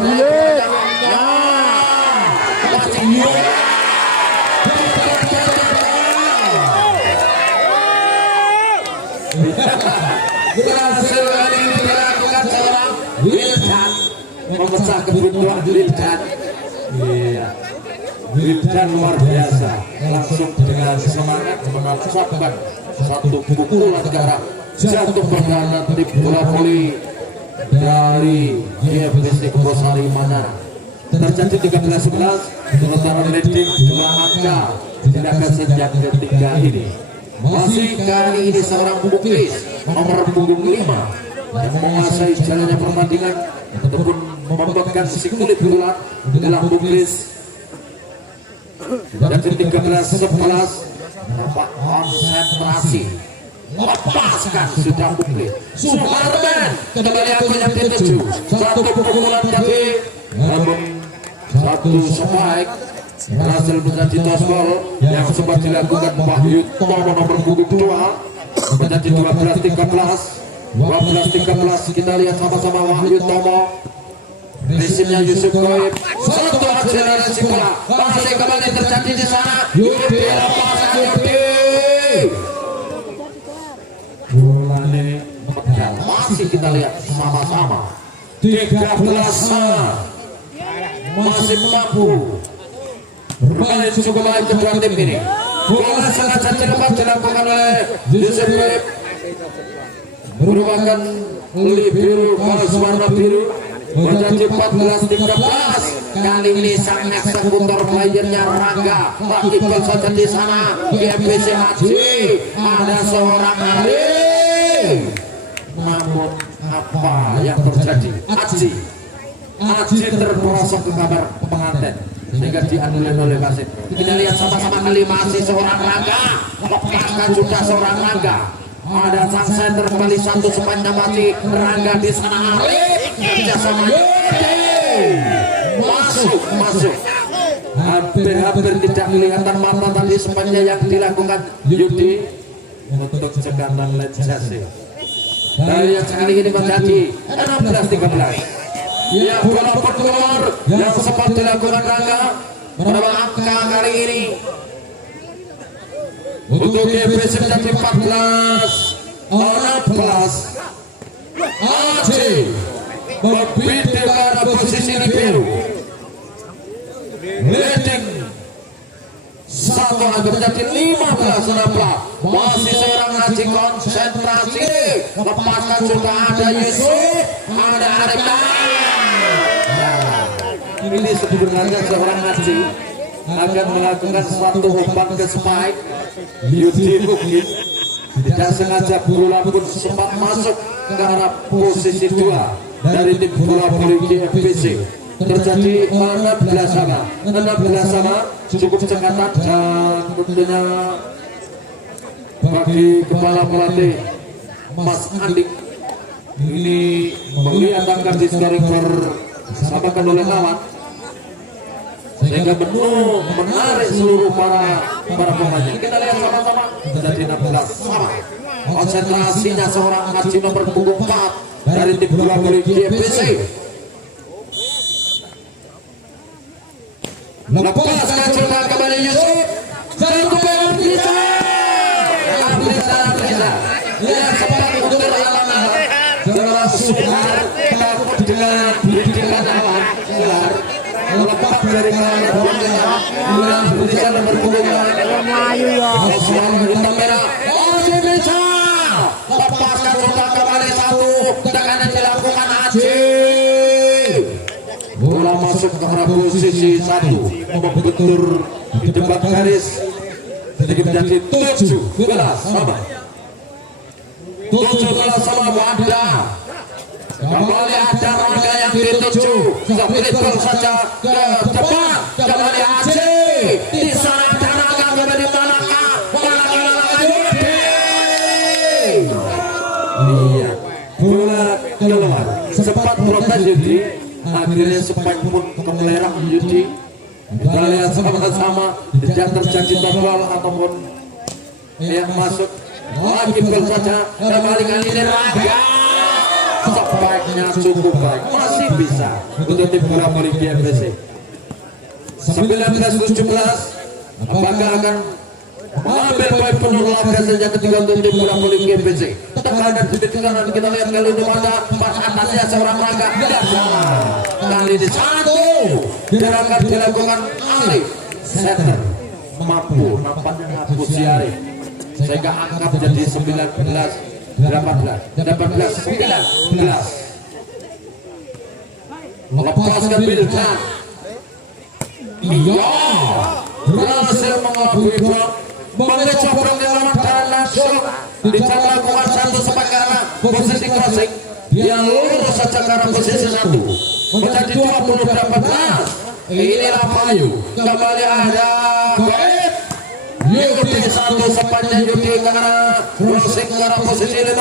Berhasil kali ini dilakukan seorang Wildan, memecah kebutuhan Wildan. Iya, Wildan luar biasa. Langsung dengan semangat mengucapkan satu pukulan ke arah jatuh perdana tim bola voli dari GFC Kebosari Manara. Terjadi 13-11, sementara leading 2 angka dilakukan sejak ketiga ini. Masih kali ini seorang Muklis nomor punggung 5 yang menguasai jalannya pertandingan ataupun membuatkan si kulit bulat dalam Muklis. Dan 13-11 nampak konsentrasi. Lepaskan sudah Muklis. Suharman kembali akhirnya dituju. Satu pukulan tadi, namun satu spike berhasil menjadi tossball yang sempat dilakukan Wahyu Tomo nomor punggung 2 menjadi 12-13. Kita lihat sama-sama Wahyu Tomo. Prinsipnya Yusuf Koib. Satu akselerasi bola masih kembali terjadi di sana. Yudi lepaskan Yudi. Bola ini pedal. Masih kita lihat sama-sama 13 masih mampu bermain cukup baik kedua tim ini. Bola sengaja dilepas dilakukan oleh Yusuf Koib. Merupakan libero garis warna biru menjadi 14-13. Kali ini sang eksekutor playernya Rangga ikut saja di sana. GMPC Haji ada seorang Ali, namun apa yang terjadi? Haji terperosok ke kamar pengantin sehingga dianulir oleh wasit. Kita lihat sama-sama kali masih seorang Rangga, lepaskan juga seorang Rangga. Ada sang center kembali satu sepanjang mati. Rangga di sana Arif kerjasama masuk. Hampir tidak kelihatan mata tadi sepanjang yang dilakukan Yudi untuk cegatan Lejasi. Dari yang sekali ini menjadi 16-13. Ya, bola keluar yang sempat dilakukan Rangga. Berapa angka kali ini? Untuk GBC menjadi 14-16. Haji berpindah pada posisi libero. Leading satu angka menjadi 15-16. Masih seorang Haji konsentrasi. Lepaskan juga ada Yusuf, ada Arif. Ini sebenarnya seorang Haji akan melakukan suatu umpan ke spike. Yudi mungkin tidak sengaja bola pun sempat masuk ke arah posisi 2 dari tim bola voli GFBC. Terjadi 16-16 cukup cekatan dan tentunya bagi kepala pelatih Mas Andik ini melihat angka di scoring bersamakan oleh lawan sehingga penuh menarik seluruh para pemainnya. Kita lihat sama-sama jadi 16 sama. Konsentrasinya seorang Haji nomor punggung 4 dari tim bola voli GFBC. Lepaskan coba kembali Yusuf. Satu bola bisa. Ya sempat untuk alam seorang Suhar takut dengan bidikan alam gelar. Lepas dari kalangan bola bisa nomor punggung Melayu ya. Bintang merah. Masih bisa. Lepaskan coba kembali satu. Tekanan dilakukan Haji. Bola masuk ke arah posisi 1. Membentur di depan garis. Jadi menjadi 17 sama. 17 sama wadah. Kembali ada Rangga yang dituju. Seperti saja ke depan. Kembali Haji. Di sana ada Rangga kembali Malaka. Iya. Bola keluar. Sempat protes Yudi. Akhirnya sempat pun kemelerang Yudi. Kita lihat sama-sama tidak terjadi total ataupun yang masuk. Lagi gol saja. Kembali kali ini Rangga. Sebaiknya cukup baik. Masih bisa untuk tim bola voli GFBC. 19-17. Apakah akan mengambil poin penuh laga saja ketika untuk tim bola voli GFBC? Tekanan di kanan kita lihat kali ini pada pas atasnya seorang Rangga. Kali ini satu gerakan dilakukan Arif. Setter mampu nampaknya hapus si Arif sehingga angka menjadi 19-18 19-19. Lepaskan Bildan. Iya, berhasil mengelabui blok, mengecoprong di lawan dan langsung bisa melakukan satu sepak ke arah posisi crossing yang lurus saja ke arah posisi 1 menjadi 20-18. Inilah Bayu, kembali ada Baik Yudi satu sepanjang Yudi ke arah crossing ke arah posisi 5.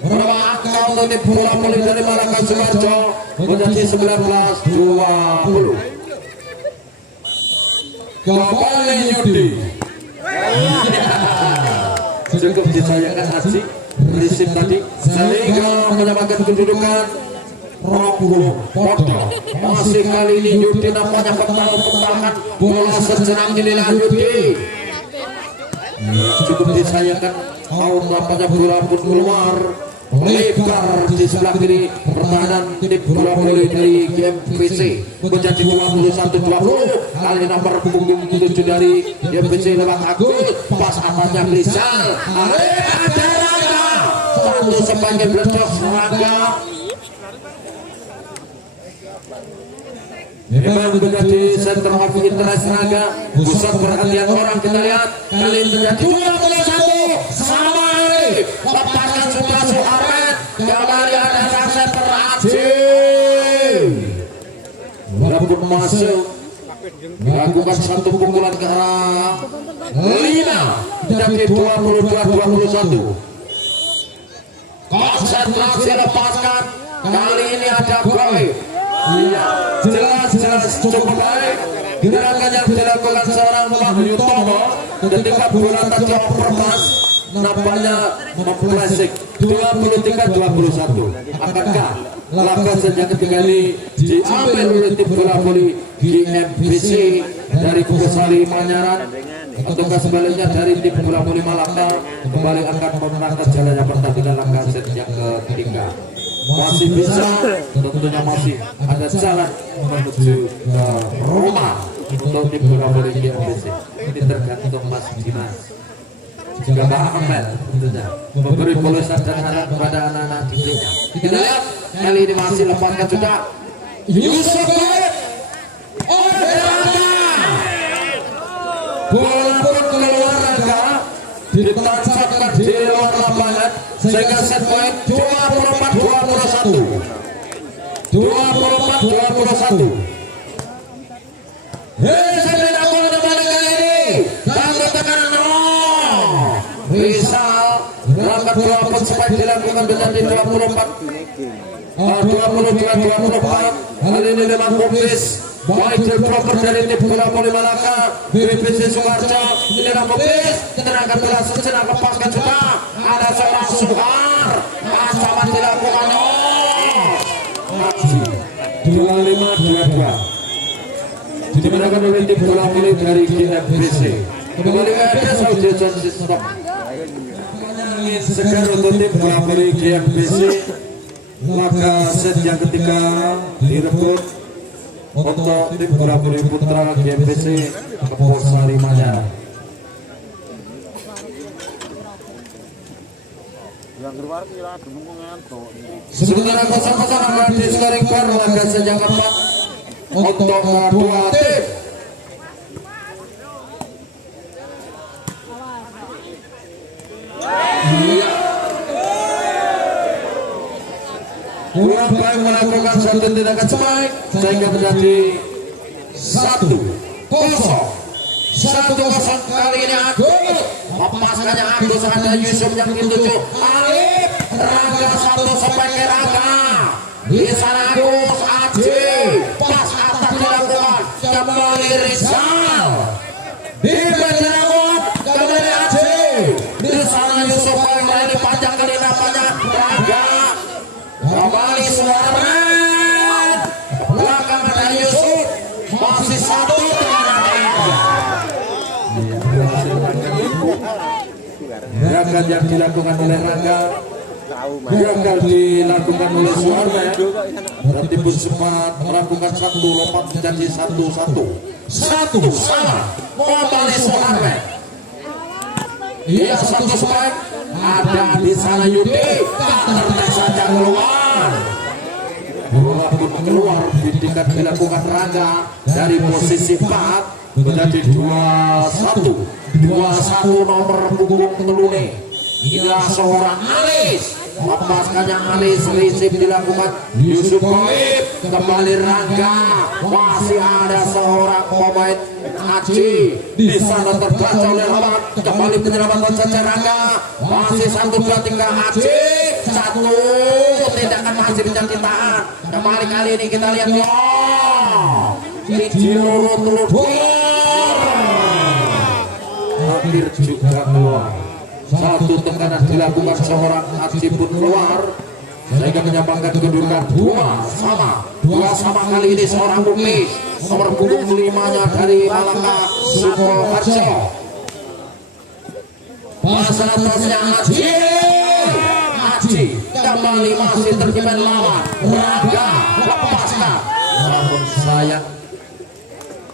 Berapa angka untuk tim bola voli dari Malaka Sumarjo menjadi 19-20. Kembali Yudi. Cukup disayangkan Haji berisik tadi sehingga menyamakan kedudukan 20 podo. Masih kali ini Yudi nampaknya pertahanan bola sejerang inilah Yudi. Cukup disayangkan tahun nampaknya bola pun keluar lebar di sebelah kiri pertahanan tim bola voli dari GMPC menjadi 21-20. Kali nomor punggung 7 dari GMPC lewat Agus pas atasnya Rizal. Ada Rangga satu sebagai beledos Rangga memang menjadi center of interest Naga, pusat perhatian orang. Kita lihat kali ini menjadi 21 sama ini, lepaskan sudah Suharman, kembali ada Rasen teracim, walaupun masuk melakukan satu pukulan ke arah Lina, jadi 22-21. Konsentrasi lepaskan, kali ini ada Boy. Iya, jelas cukup baik. Gerakan yang dilakukan seorang Pak Yutomo ketika bola tadi overpass nampaknya memplastik 23-21. Akankah langkah sejak ketiga ini diambil oleh tim bola voli GMBC dari Kusali Manyaran, ataukah sebaliknya dari tim bola voli Malaka kembali akan memenangkan jalannya pertandingan langkah set yang ketiga? Masih bisa, tentunya masih ada jalan menuju ke rumah untuk tim bola voli GMBC. Ini tergantung Mas Dimas juga Pak Ahmed tentunya memberi polesan dan harap kepada anak-anak didiknya. Kita lihat kali ini masih lepaskan sudah Yusuf Baik. Bola pun keluar Naga, ditancapkan di luar lapangan sehingga set point 24-21. Saya bola kembali kali ini tanpa tekanan Rizal melakukan dropon supaya dilakukan menjadi 22-24. Kali ini memang Bupis baik proper dari tim bola voli Malaka, BBC Sukarjo. Ini adalah Bupis, tendangan bola sejenak lepaskan juga. Ada seorang Suhar, ancaman dilakukan 25-22. Dimenangkan oleh tim bola voli dari GMBC. Kembali ke atas audition system. Sekarang untuk tim bola voli GMBC, maka set yang ketiga direbut untuk tim bola voli putra GMBC Keposari Manyaran. Sementara 0-0 akan diselaringkan laga set yang keempat untuk kedua tim. Kurang baik melakukan satu tindakan sebaik sehingga menjadi 1-0. Kali ini Agus lepaskannya Agus, ada Yusuf yang dituju Alif Raga, satu sebagai Raga di sana Agus Aji pas atas dilakukan kembali Rizal di penyerangan kembali Aji di sana Yusuf kembali panjang kali napanya Raga kembali Suharman belakang ada Yusuf masih satu gerakan yang dilakukan oleh Raga, gerakan dilakukan oleh Suharman, berarti pun sempat melakukan satu lompat menjadi 1-1 sama kembali Suharman. Iya, satu spike ada di sana Yudi, tak saja keluar. Bola pun keluar, ditingkat dilakukan Raga dari posisi 4 menjadi 2-1 nomor punggung telune. Inilah seorang Alis, lepaskannya Alis, risip dilakukan Yusuf Koib, kembali Raga, masih ada seorang pemain Aji di sana terbaca oleh lawan, kembali penyelamatan saja Raga, masih 1-2-3 Aji, satu tindakan masih menjadi tahan. Kembali kali ini kita lihat hampir juga keluar. Satu tekanan dilakukan seorang Aji pun keluar sehingga menyamakan kedudukan 2-2 kali ini seorang Bukis nomor punggung 5-nya dari Malaka Sukoharjo. Masa atasnya Aji kembali masih terjebak lawan Raga, lepaskan namun sayang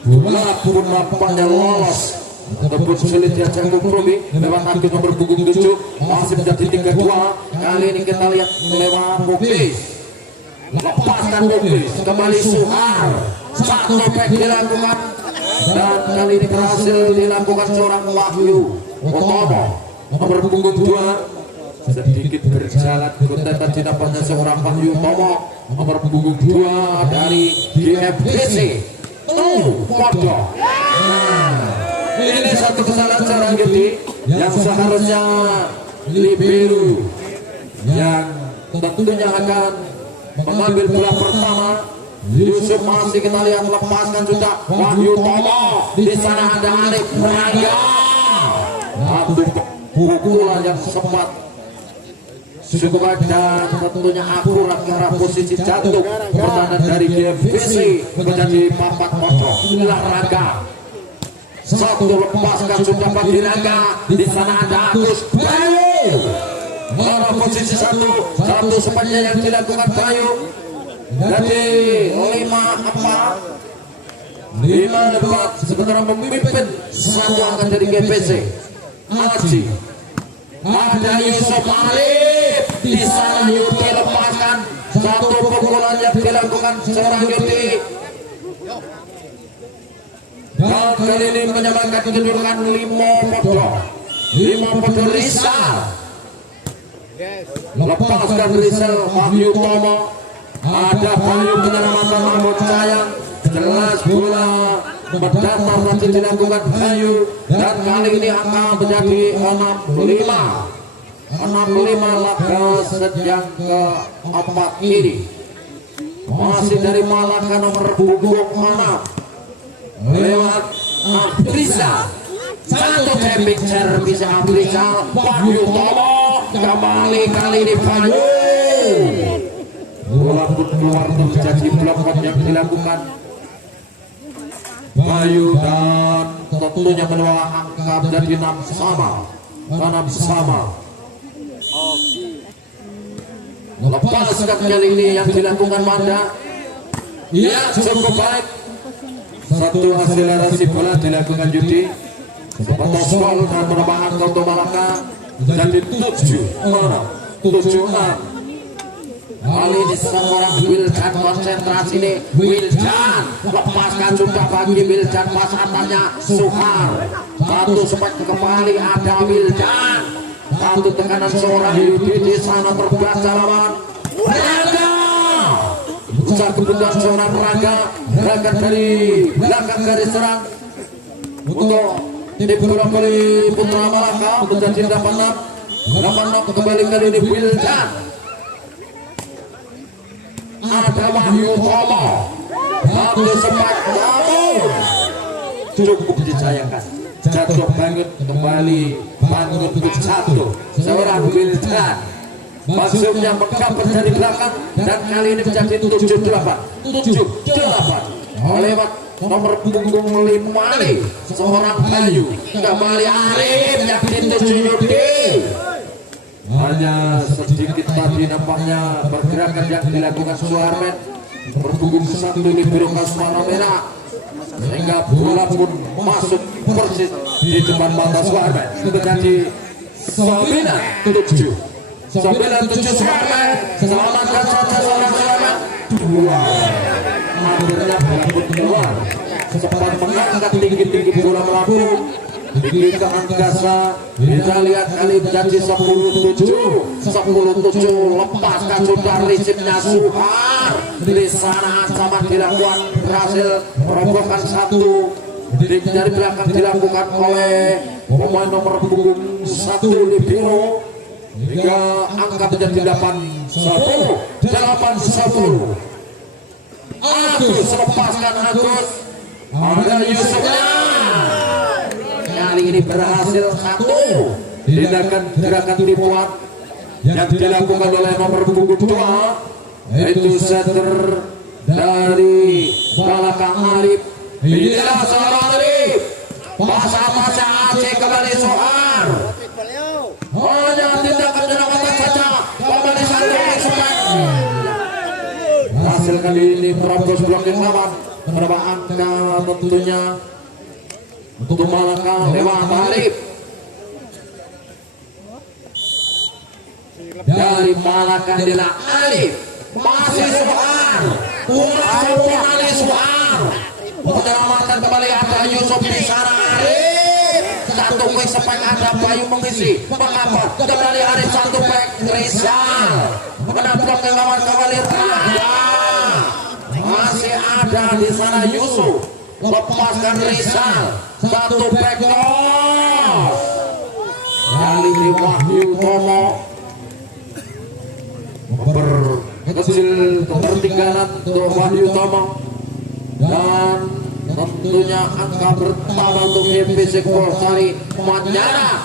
bola pun nampaknya lolos ataupun sulit diajak kompromi lewat Agus nomor punggung 7 masih menjadi 3-2. Kali ini kita lihat lewat Bukis, lepaskan Bukis kembali Suhar satu back dilakukan dan kali ini berhasil dilakukan seorang Wahyu Utomo nomor punggung 2 sedikit berjalan kontetan didapatnya seorang Wahyu Utomo nomor punggung 2 dari GFBC Podo. Ini satu kesalahan seorang Gede yang seharusnya libero yang tentunya akan mengambil bola pertama. Yusuf masih kita lihat lepaskan sudah Wahyu Tomo. Di sana ada Arif Raya. Satu pukulan yang sempat cukup baik dan tentunya akurat ke arah posisi jatuh. Pertahanan dari GFBC menjadi papat kotor. Inilah Raga. Satu lepaskan sudah bagi Raga. Di sana ada Agus Bayu. Pada posisi satu sepanjang yang dilakukan Bayu. Jadi 5-4 sebenarnya memimpin satu angka dari GFBC. Aji ada Yusuf Alif. Di sana Yuti lepaskan satu pukulan yang dilakukan seorang Yuti. Dan kali ini menyamakan kedudukan 5 Podo Rizal. Lepaskan Rizal Wahyu Tomo. Ada Bayu penyelamatan Mahmud Sayang. Jelas bola berdatar masih dilakukan Bayu. Dan kali ini angka menjadi 65 laga sejak keempat ini. Masih dari Malaka nomor punggung 6 lewat Abrizal. Satu tapping servis Abrizal. Wahyu Tomo kembali kali ini Bayu. Bola pun keluar terjadi blok yang dilakukan Bayu dan tentunya membawa angka menjadi 6 sama. Lepaskan kali ini yang dilakukan Manda. Ya cukup baik. Satu akselerasi bola dilakukan Yudi. Sebatas gol dan menambah angka untuk Malaka jadi 7-6. Kali ini seorang Wildan konsentrasi nih. Wildan lepaskan sudah bagi Wildan pas atasnya Suhar. Satu sempat kembali ada Wildan. Satu tekanan seorang Yudi di sana terbaca lawan Raga. Usaha kemudian seorang Raga dari belakang garis serang untuk tim bola voli Putra Malaka menjadi 8-6 kembali kali ini Wildan. Ada Wahyu Tomo. Satu sempat namun cukup disayangkan. Jatuh bangun kembali bangun untuk jatuh seorang Wildan. Maksudnya berkabar dari belakang dan kali ini menjadi 7-8 lewat nomor punggung 5 seorang Bayu. Kembali Arif yang dituju Yudi. Hanya sedikit tadi nampaknya pergerakan yang dilakukan Suarmen berpunggung 1 libero Kasmana Merah sehingga bola pun masuk persis di depan mata Suarmen menjadi 9-7 Suarmen. Selamatkan saja seorang Suarmen. Akhirnya bola pun keluar sempat mengangkat tinggi-tinggi bola melambung tinggi ke angkasa. Kita lihat kali menjadi 10-7 lepaskan sudah risipnya Suhar. Di sana ancaman dilakukan berhasil merobohkan satu dari belakang dilakukan oleh pemain nomor punggung 1 libero hingga angka menjadi 8-10. Agus lepaskan Agus. Ada Yusufnya. Kali ini berhasil satu tindakan gerakan dibuat yang dilakukan oleh nomor punggung 2 yaitu setter dari belakang Arif. Inilah seorang Arif masa-masa Aceh kembali Sohar. Hanya tindakan jerawatan saja kembali satu Sohar. Hasil kali ini merobos blocking lawan menambah angka tentunya untuk Malaka lewat Arif. Dari Malaka adalah Arif. Masih Suhar. Kembali Suhar. menyelamatkan kembali ada Yusuf di sana. Satu back spek ada Bayu mengisi mengapa kembali Arif, satu back Rizal menablok ke lawan kembali Rangga, masih ada di sana Yusuf lepaskan Rizal, satu back cross kali ini Wahyu Tomo berkecil ketertinggalan untuk Wahyu Tomo, dan tentunya angka pertama untuk GBC Korsari Manyara.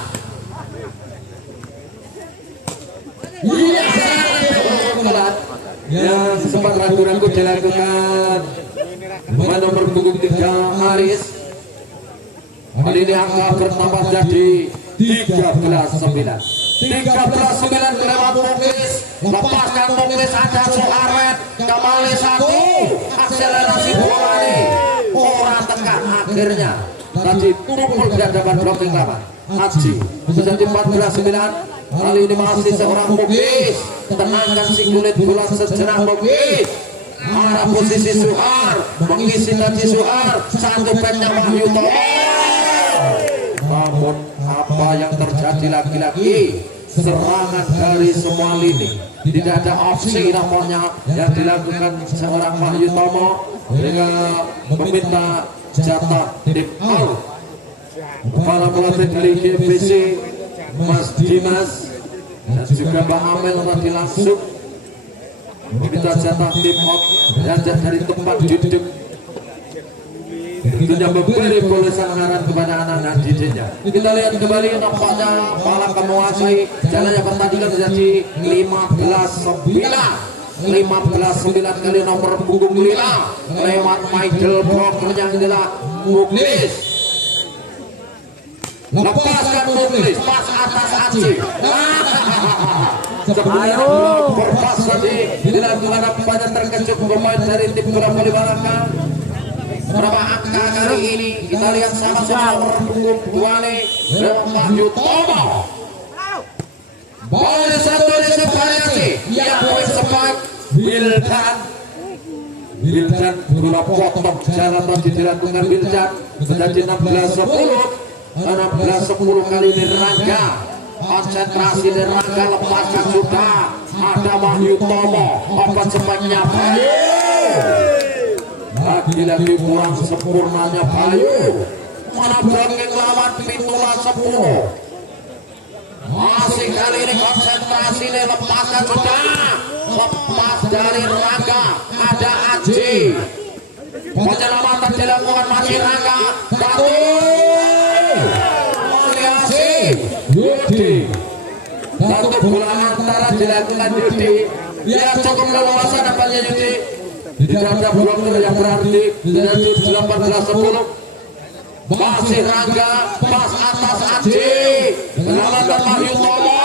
Iya, yang sempat ragu-ragu dilakukan pemain nomor punggung 3 Aris. Kali ini angka bertambah jadi 13-9. 13-9 lewat Muklis, lepaskan Muklis, ada Suharet kembali satu, akselerasi bola ini orang tekan, akhirnya tadi tumpul di hadapan blocking lawan Haji. Menjadi 14-9. Kali ini masih seorang Muklis, tenangkan si kulit bulan sejenak Muklis, arah posisi Suhar, mengisi tadi Suhar, satu backnya Wahyu Tomo. Namun apa yang terjadi lagi-lagi, serangan dari semua lini, tidak ada opsi nampaknya yang dilakukan seorang Wahyu Tomo dengan meminta jatah tim out. Kepala pelatih dari GBC Mas Dimas dan juga Mbak Amel tadi langsung meminta jatah tim out dan dari tempat duduk, tentunya memberi bolesan arahan kepada anak-anak didiknya. Kita lihat kembali, nampaknya malah menguasai jalannya pertandingan menjadi 15-9. 15-9 kali nomor punggung 5 lewat Michael blokernya adalah Muklis, lepaskan Muklis, pas atas Aci. Sebenarnya berpas tadi dilakukan apanya terkejut pemain dari tim bola voli Malaka. Berapa angka kali ini kita lihat sama-sama nomor punggung 2 nih Wahyu Tomo. Bola satu di variasi yang poin sepak Wildan bola potong jalan tadi dilakukan Wildan menjadi 16-10 kali ini Rangga, konsentrasi dari Rangga, lepaskan sudah ada Wahyu Tomo, obat sepaknya Bayu, lagi-lagi kurang sempurnanya Bayu, mana blocking lawan Pintula 10. Masih kali ini konsentrasi nih, lepaskan sudah, lepas dari Rangga, ada Aji, penyelamatan dilakukan masih Rangga, tapi Maliasi Yudi, satu bola antara dilakukan Yudi, ya cukup leluasa depannya Yudi, tidak ada blokir yang berarti menjadi 18-10. Masih Rangga, pas atas Aji, penyelamatan Wahyu Tomo.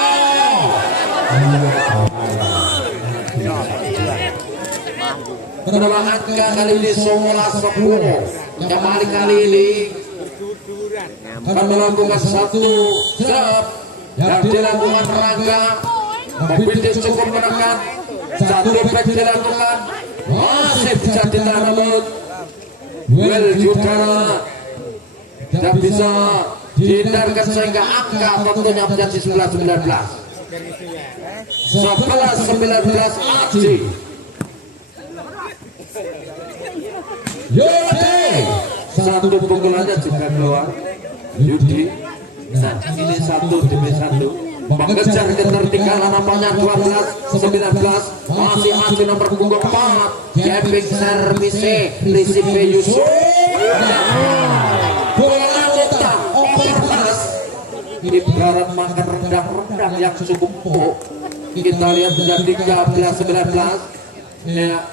Menambah angka kali ini 11-10. Kembali kali ini akan melakukan satu serve yang dilakukan Rangga, Mobilis cukup menekan, satu back dilakukan, masih bisa ditahan namun Well Yudara tidak bisa dihindarkan sehingga angka tentunya menjadi 11-19. 11-19 Aji. Yudi, satu pukulannya juga keluar Yudi. Nah, ini satu demi satu mengejar ketertinggalan namanya 12-19. Masih Aji nomor punggung 4, Gaping service Risipe Yusuf. Bola utang overpass, ibarat makan rendang-rendang yang cukup empuk. Kita lihat sudah 13-19. Ya,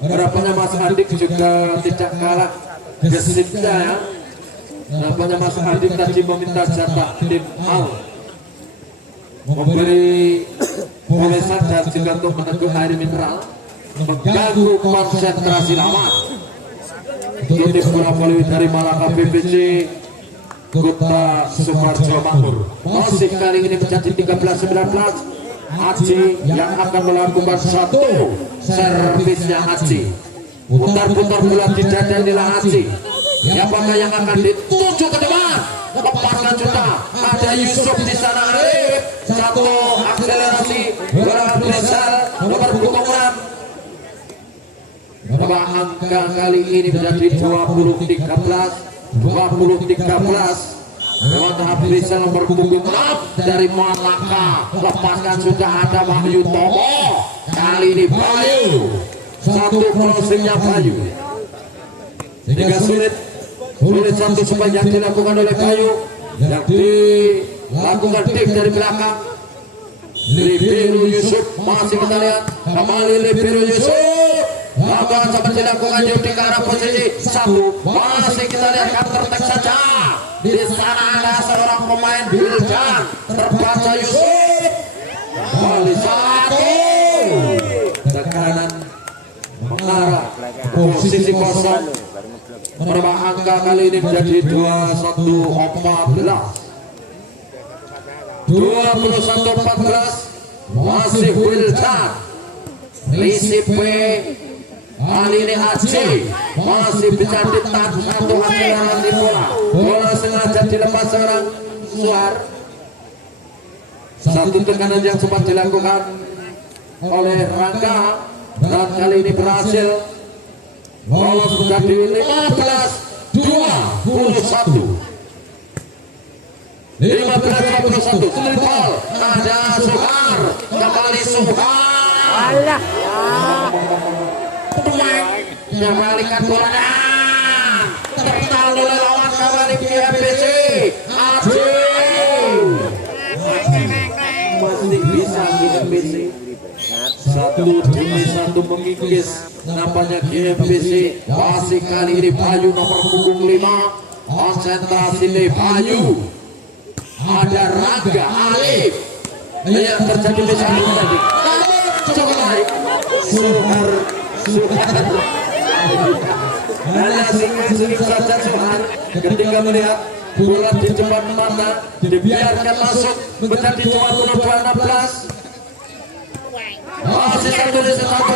harapannya Mas Adik juga tidak kalah gesitnya ya. Harapannya Mas Adik tadi meminta jatah tim out, memberi bolesan dan juga untuk meneguh air mineral, mengganggu konsentrasi lawan. Untuk tim bola voli dari Malaka BBC Kota Sukoharjo Makmur. Masih kali ini menjadi 13-19. Aji yang akan melakukan satu servisnya Aji. putar-putar bola di dada Nila Aji. Siapakah yang akan dituju ke depan? Lepaskan juta. Ada Yusuf di sana. Arif satu akselerasi bola Rizal nomor punggung 6. Bahwa angka kali ini menjadi 20-13. Lewat Rizal nomor punggung 6 dari Malaka. Lepaskan sudah ada Wahyu Tomo. Kali ini Bayu. Satu crossingnya Bayu. Sehingga sulit satu sepanjang dilakukan oleh Bayu. Yang dilakukan Dik dari belakang. Libero Yusuf masih kita lihat kembali Libero Yusuf. Lakukan sampai dilakukan Yudi ke arah posisi satu. Masih kita lihat counter attack saja. Di sana ada seorang pemain Wildan. Terbaca Yusuf. Kembali satu. Tekanan mengarah posisi kosong. Merubah angka kali ini menjadi 21-14. 21-14. Masih Wildan. Risipe kali ini Aceh masih bisa ditahan satu akselerasi bola. Bola sengaja dilepas seorang Suhar. Satu tekanan yang sempat dilakukan oleh Rangga dan kali ini berhasil lolos menjadi 15-21. 15-21. Triple ada Suhar. Kembali Suhar. Allah. Kembalikan bola tertahan oleh lawan kembali GMBC. Masih bisa GMBC satu demi satu mengikis nampaknya GMBC. Masih kali ini Bayu nomor punggung 5. Konsentrasi nih Bayu. Ada Raga Alif yang terjadi di sana tadi. Coba naik Suhar. Hanya singkat saja Suhar ketika melihat bola di depan mata dibiarkan masuk menjadi 22-16. Masih satu di satu.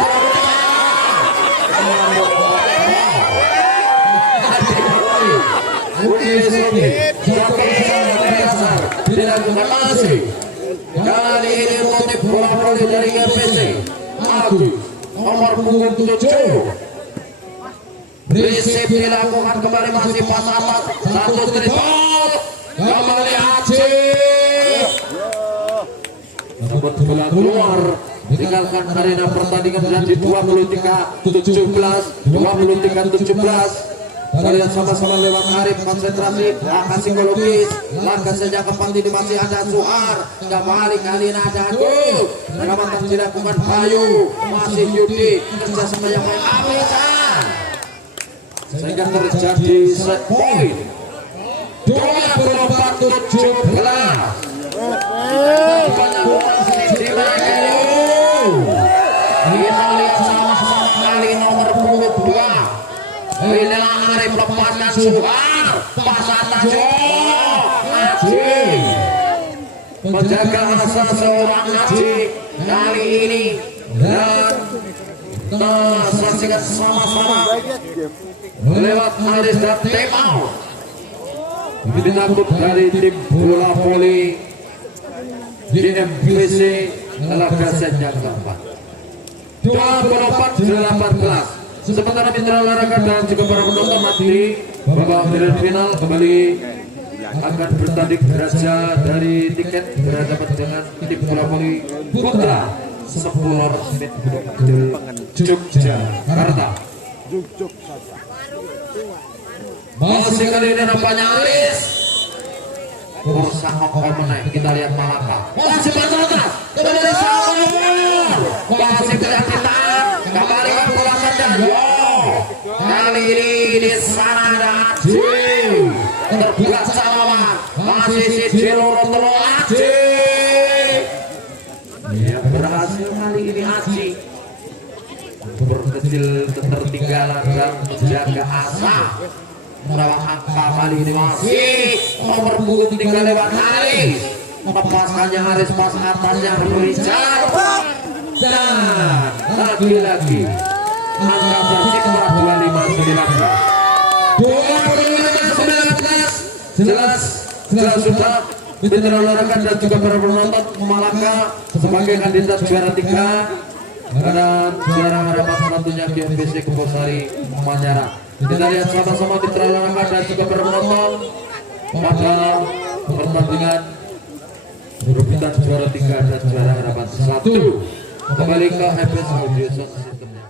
Dilakukan masih kali ini motif bola voli dari GMBC. Agus nomor punggung 7. Risip dilakukan kembali masih pas atas. Satu triple kembali Aceh. Dapat bola keluar. Tinggalkan arena pertandingan menjadi 23-17. 23-17. Kalian sama-sama lewat Arif konsentrasi, langkah psikologis, langkah saja ke ini masih ada Suhar, kembali kali ini ada Agus, pengamatan dilakukan Bayu, masih Yudi, kerja sama yang apisan, sehingga terjadi set point, 24-17. Kita lihat sama-sama kali nomor punggung 2. Bila Arif lepaskan Suhar, pasang Tajo Aji menjaga asa seorang Aji kali ini dan saksikan sama-sama lewat Aris dan Temau ditangkap dari tim bola voli GMBC Laga Senjang keempat 24-18. Sementara mitra olahraga dan juga para penonton mati babak final kembali akan bertanding derajat dari tiket berhadapan dengan tim bola voli putra Sepulor Yogyakarta. Masih kali ini nampaknya Aris Bursa Hongkong menaik. Kita lihat Malaka masih pas atas kembali dari Saur masih tidak ditahan kembali ke bola saja. Kali ini di sana ada Aji terbuka sama masih si Jeloro Telo Aji yang berhasil kali ini Aji berkecil ketertinggalan dan menjaga asa. Merawat angka kali ini masih nomor punggung 3 lewat Aris, lepaskannya Aris pas atasnya Rizal dan lagi-lagi angka tercipta 25-19. Jelas sudah mitra olahraga dan juga para penonton Malaka sebagai kandidat juara 3 dan juara harapan satunya GMBC Kebosari Manyara. Kita lihat sama-sama mitra olahraga dan juga para penonton pada pertandingan rebutan juara 3 dan juara harapan 1. Kembali ke FS Audio Sound Systemnya.